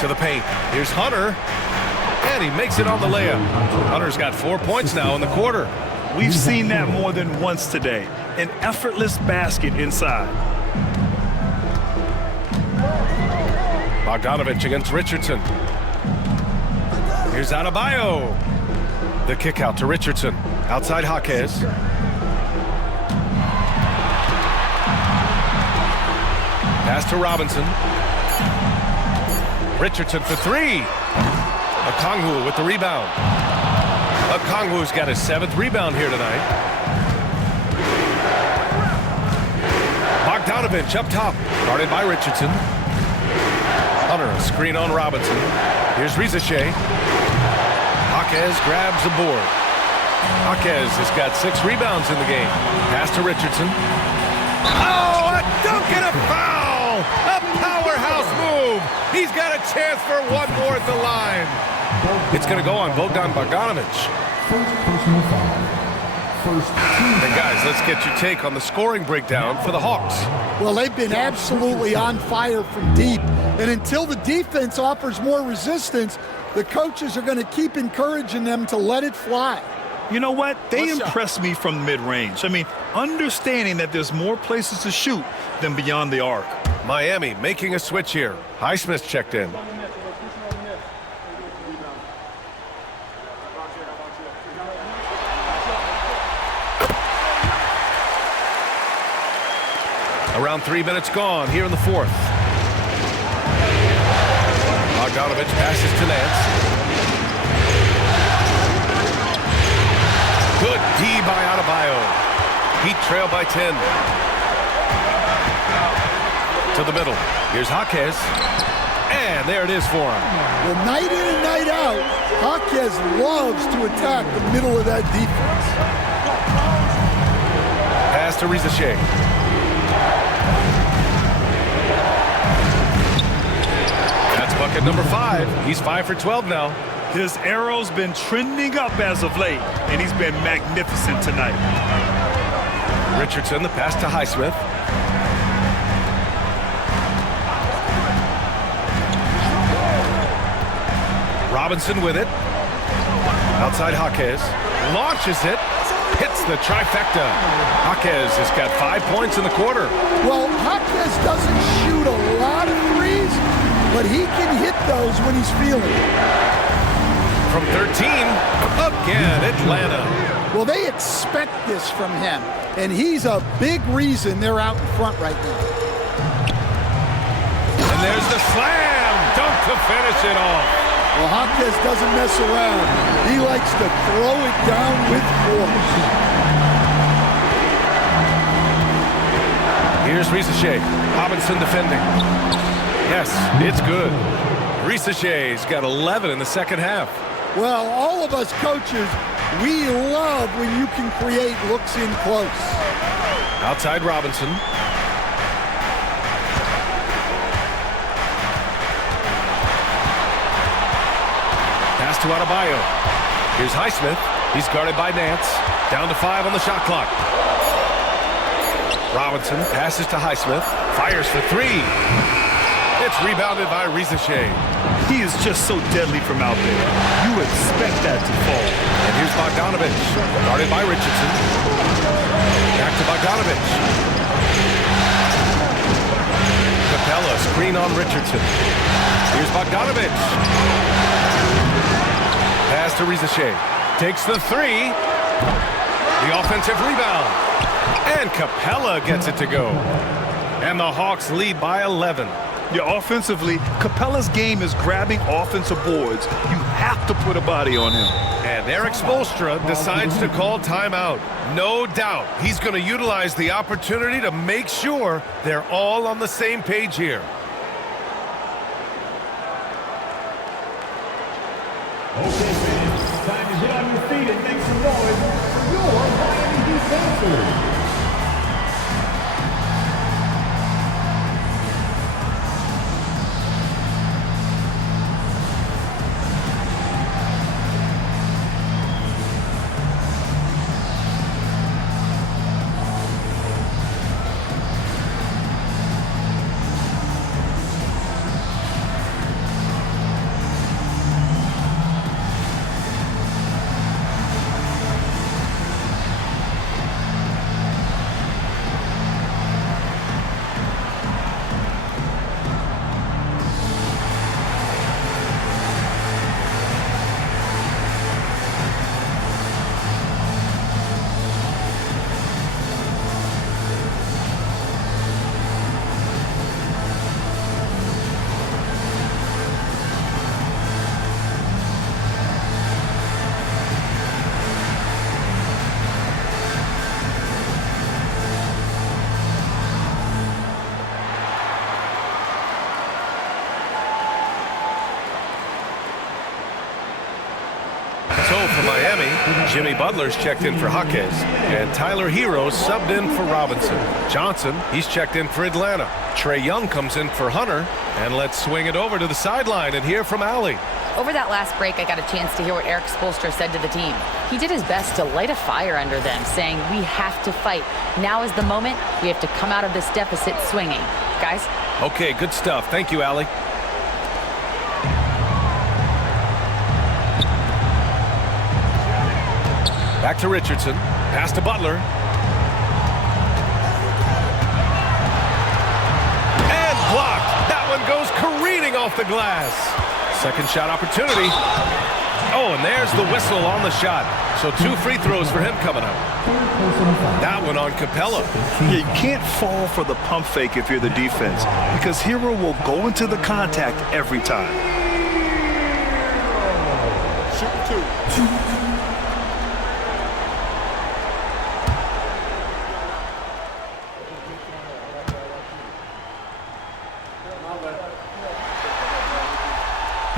To the paint. Here's Hunter. And he makes it on the layup. Hunter's got 4 points now in the quarter. We've seen that more than once today. An effortless basket inside. Bogdanovich against Richardson. Here's Adebayo. The kick out to Richardson. Outside Jaquez. Pass to Robinson. Richardson for three. Okongwu with the rebound. Okongwu's got his 7th rebound here tonight. Bogdanovich up top. Guarded by Richardson. Hunter, a screen on Robinson. Here's Rizachet. Jaquez grabs the board. Jaquez has got 6 rebounds in the game. Pass to Richardson. Oh, a dunk and a foul! A powerhouse move! He's got a chance for one more at the line. It's going to go on Bogdan Bogdanovich. First personal foul. First team. And guys, let's get your take on the scoring breakdown for the Hawks. Well, they've been absolutely on fire from deep. And until the defense offers more resistance, the coaches are going to keep encouraging them to let it fly. You know what? They impress me from mid-range. I mean, understanding that there's more places to shoot than beyond the arc. Miami making a switch here. Highsmith checked in. Around 3 minutes gone here in the 4th. Bogdanovich passes to Nance. Good D by Adebayo. Heat trail by 10. To the middle. Here's Jaquez. And there it is for him. Well, night in and night out, Jaquez loves to attack the middle of that defense. Pass to Rizachet. That's bucket number 5. He's 5 for 12 now. His arrow's been trending up as of late, and he's been magnificent tonight. Richardson, the pass to Highsmith. Robinson with it. Outside Jaquez. Launches it. Hits the trifecta. Jaquez has got 5 points in the quarter. Well, Jaquez doesn't shoot a lot of threes, but he can hit those when he's feeling it. From 13, again, Atlanta. Well, they expect this from him, and he's a big reason they're out in front right now. And there's the slam dunk to finish it off. Well, Jaquez doesn't mess around. He likes to throw it down with force. Here's Rizachet. Robinson defending. Yes, it's good. Risachet's got 11 in the second half. Well, all of us coaches, we love when you can create looks in close. Outside Robinson. Pass to Adebayo. Here's Highsmith. He's guarded by Nance. Down to 5 on the shot clock. Robinson passes to Highsmith. Fires for 3. It's rebounded by Rizachet. He is just so deadly from out there. You expect that to fall. And here's Bogdanovich. Guarded by Richardson. Back to Bogdanovich. Capella, screen on Richardson. Here's Bogdanovich. Pass to Rizachet. Takes the 3. The offensive rebound. And Capella gets it to go. And the Hawks lead by 11. Yeah, offensively, Capella's game is grabbing offensive boards. You have to put a body on him. And Eric Spoelstra decides to call timeout. No doubt he's going to utilize the opportunity to make sure they're all on the same page here. Okay, fans, time to get on your feet and make some noise for your Miami Heat Panthers. For Miami, Jimmy Butler's checked in for Jaquez, and Tyler Hero subbed in for Robinson. Johnson, he's checked in for Atlanta. Trae Young comes in for Hunter, and let's swing it over to the sideline and hear from Allie. Over that last break, I got a chance to hear what Eric Spoelstra said to the team. He did his best to light a fire under them, saying, we have to fight. Now is the moment. We have to come out of this deficit swinging. Guys? Okay, good stuff. Thank you, Allie. Back to Richardson. Pass to Butler. And blocked. That one goes careening off the glass. Second shot opportunity. Oh, and there's the whistle on the shot. So 2 free throws for him coming up. That one on Capella. Yeah, you can't fall for the pump fake if you're the defense, because Hero will go into the contact every time. Shoot 2.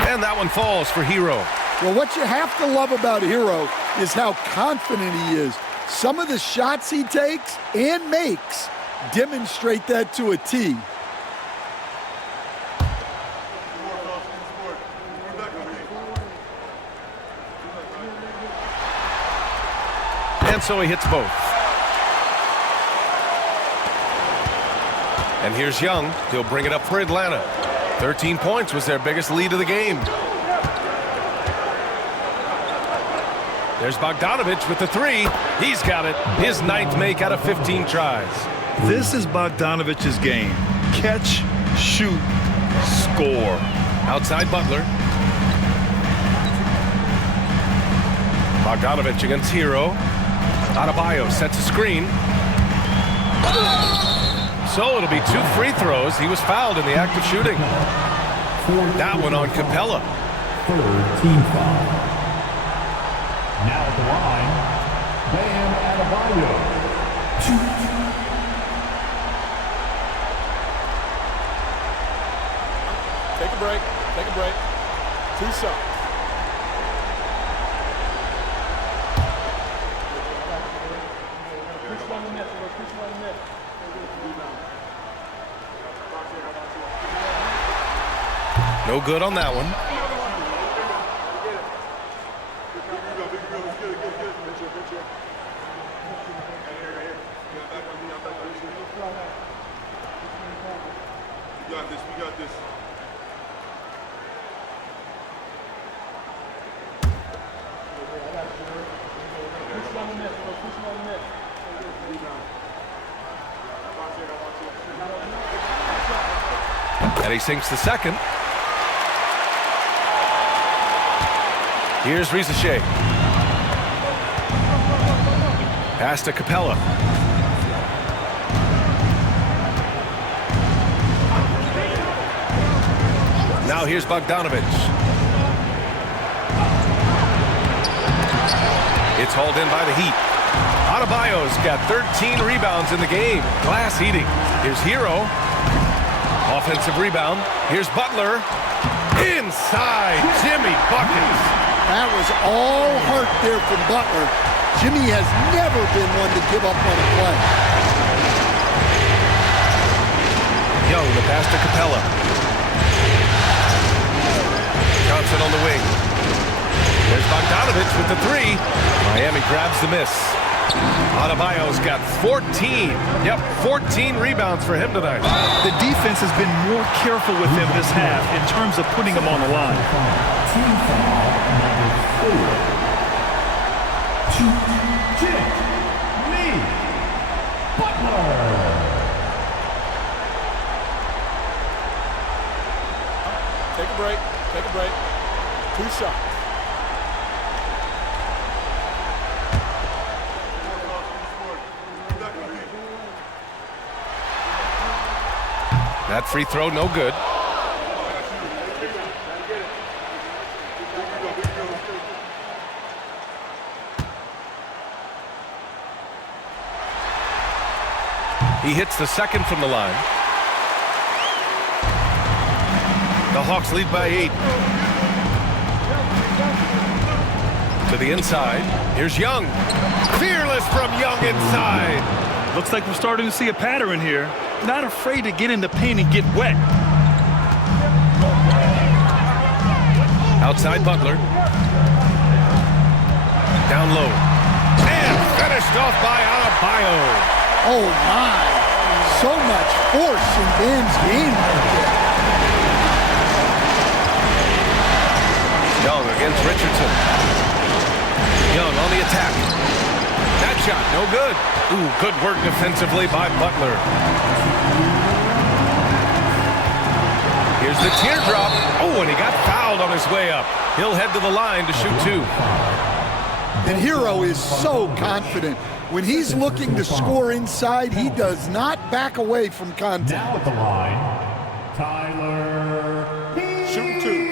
And that one falls for Hero. Well, what you have to love about Hero is how confident he is. Some of the shots he takes and makes demonstrate that to a T. And so he hits both. And here's Young. He'll bring it up for Atlanta. 13 points was their biggest lead of the game. There's Bogdanovich with the 3. He's got it. His 9th make out of 15 tries. This is Bogdanovich's game. Catch, shoot, score. Outside Butler. Bogdanovich against Hero. Adebayo sets a screen. So it'll be 2 free throws. He was fouled in the act of shooting. That one on Capella. 3rd team foul. Now at the line, Bam Adebayo. Take a break. Take a break. 2 shots. No good on that one. We got this. And he sinks the second. Here's Rizachet. Pass to Capella. Now here's Bogdanovich. It's hauled in by the Heat. Adebayo's got 13 rebounds in the game. Glass heating. Here's Hero. Offensive rebound. Here's Butler. Inside. Jimmy buckets. That was all heart there from Butler. Jimmy has never been one to give up on a play. Young, the pass to Capella. Johnson on the wing. There's Bogdanovich with the three. Miami grabs the miss. Adebayo's got 14. Yep, 14 rebounds for him tonight. The defense has been more careful with him this half in terms of putting him on the line. Team foul number 4. To Jimmy Butler. Take a break. Take a break. 2 shots. That free throw, no good. He hits the second from the line. The Hawks lead by 8. To the inside. Here's Young. Fearless from Young inside. Looks like we're starting to see a pattern here. Not afraid to get in the paint and get wet. Outside Butler. Down low. And finished off by Adebayo. Oh my. So much force in Bam's game right there. Young against Richardson. Young on the attack. That shot, no good. Ooh, good work defensively by Butler. Here's the teardrop. Oh, and he got fouled on his way up. He'll head to the line to shoot 2. And Hero is so confident. When he's looking to score inside, he does not back away from contact. Now at the line, Tyler. Shoot 2.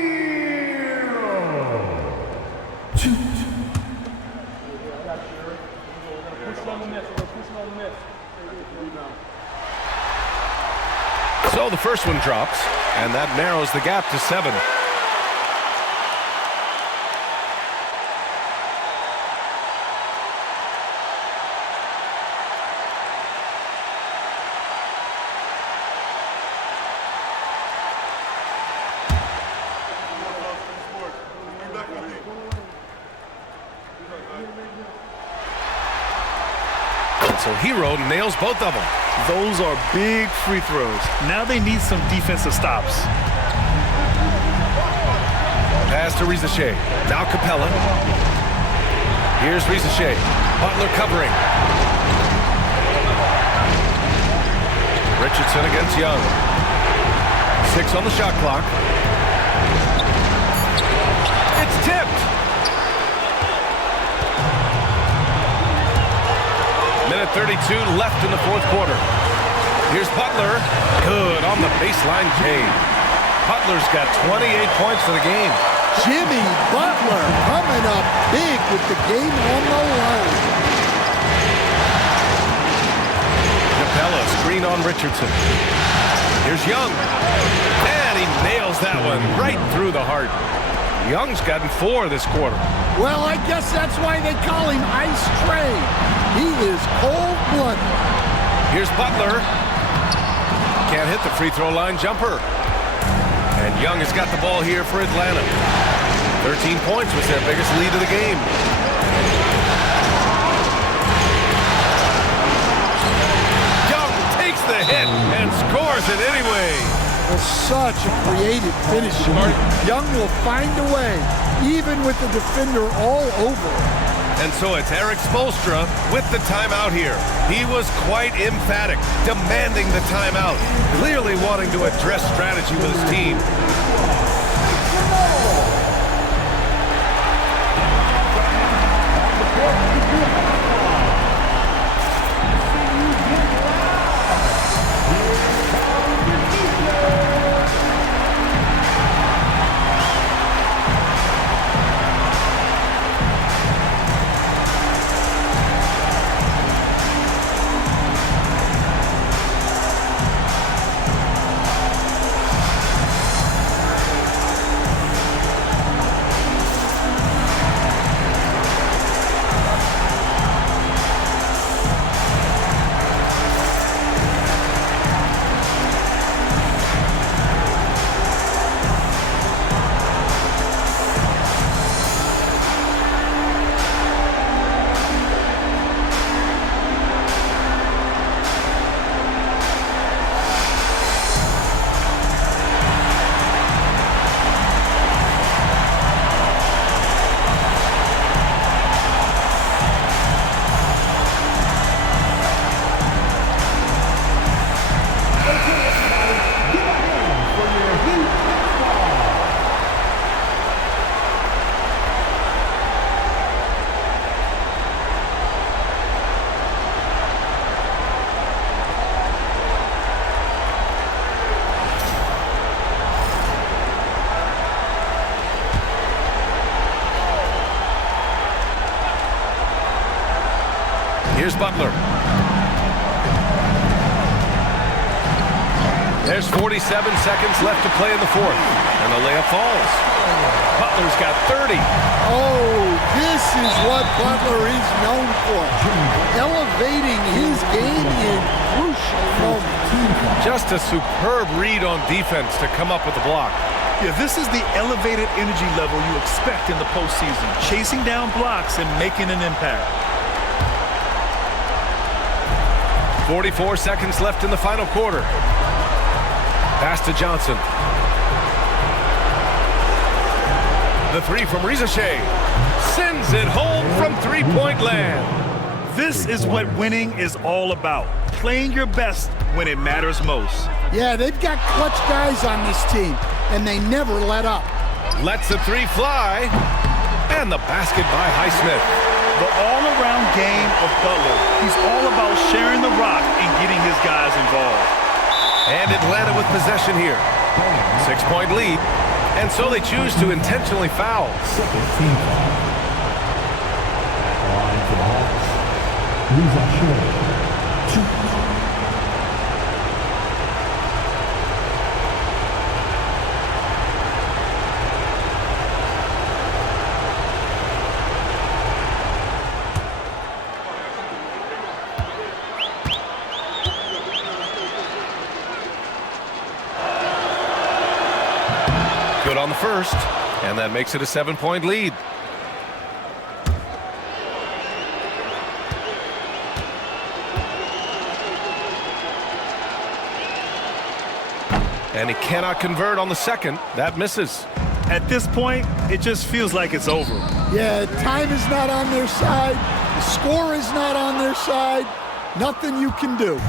2. So the first one drops, and that narrows the gap to 7. So Hero nails both of them. Those are big free throws. Now they need some defensive stops. Pass to Rizachet. Now Capella. Here's Rizachet. Butler covering. Richardson against Young. 6 on the shot clock. It's tipped. Minute 32 left in the fourth quarter. Here's Butler. Good on the baseline J. Butler's got 28 points for the game. Jimmy Butler coming up big with the game on the line. Capella screen on Richardson. Here's Young. And he nails that one right through the heart. Young's gotten 4 this quarter. Well, I guess that's why they call him Ice Tray. He is cold-blooded. Here's Butler. Can't hit the free throw line jumper. And Young has got the ball here for Atlanta. 13 points was their biggest lead of the game. Young takes the hit and scores it anyway. Well, such a creative finish. Young will find a way, even with the defender all over. And so it's Eric Spoelstra with the timeout here. He was quite emphatic, demanding the timeout, clearly wanting to address strategy with his team. Here's Butler. There's 47 seconds left to play in the fourth, and the layup falls. Butler's got 30. Oh, this is what Butler is known for. Elevating his game in crucial moments. Just a superb read on defense to come up with the block. Yeah, this is the elevated energy level you expect in the postseason. Chasing down blocks and making an impact. 44 seconds left in the final quarter. Pass to Johnson. The three from Rizashé sends it home from three-point land. This is what winning is all about. Playing your best when it matters most. Yeah, they've got clutch guys on this team, and they never let up. Lets the three fly, and the basket by Naismith. The all-around game of Butler. He's all about sharing the rock and getting his guys involved. And Atlanta with possession here. 6-point lead, and so they choose to intentionally foul. Second team foul. Line for the Hawks. Rizashé, 2. Good on the first, and that makes it a 7-point lead. And he cannot convert on the second. That misses. At this point, it just feels like it's over. Yeah, time is not on their side. The score is not on their side. Nothing you can do.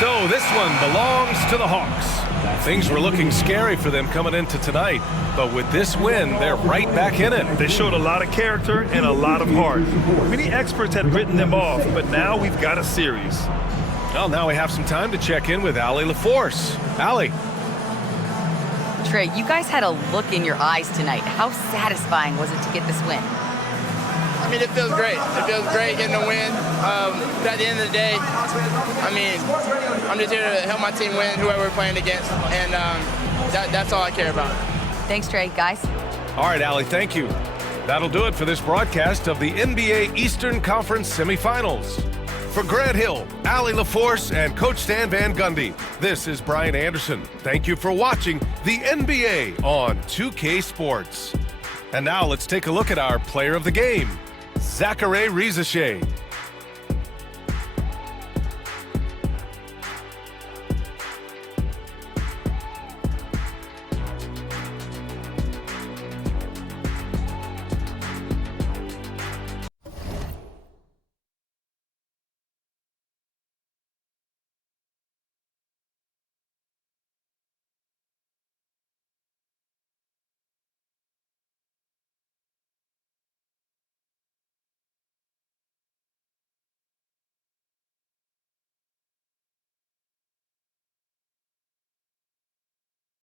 So this one belongs to the Hawks. Things were looking scary for them coming into tonight, but with this win, they're right back in it. They showed a lot of character and a lot of heart. Many experts had written them off, but now we've got a series. Well, now we have some time to check in with Allie LaForce. Allie. Trey, you guys had a look in your eyes tonight. How satisfying was it to get this win? I mean, it feels great. It feels great getting a win. But at the end of the day, I mean, I'm just here to help my team win, whoever we're playing against, and that's all I care about. Thanks, Trey. Guys? All right, Allie, thank you. That'll do it for this broadcast of the NBA Eastern Conference semifinals. For Grant Hill, Allie LaForce, and Coach Stan Van Gundy, this is Brian Anderson. Thank you for watching the NBA on 2K Sports. And now let's take a look at our player of the game, Zaccharie Rizashé.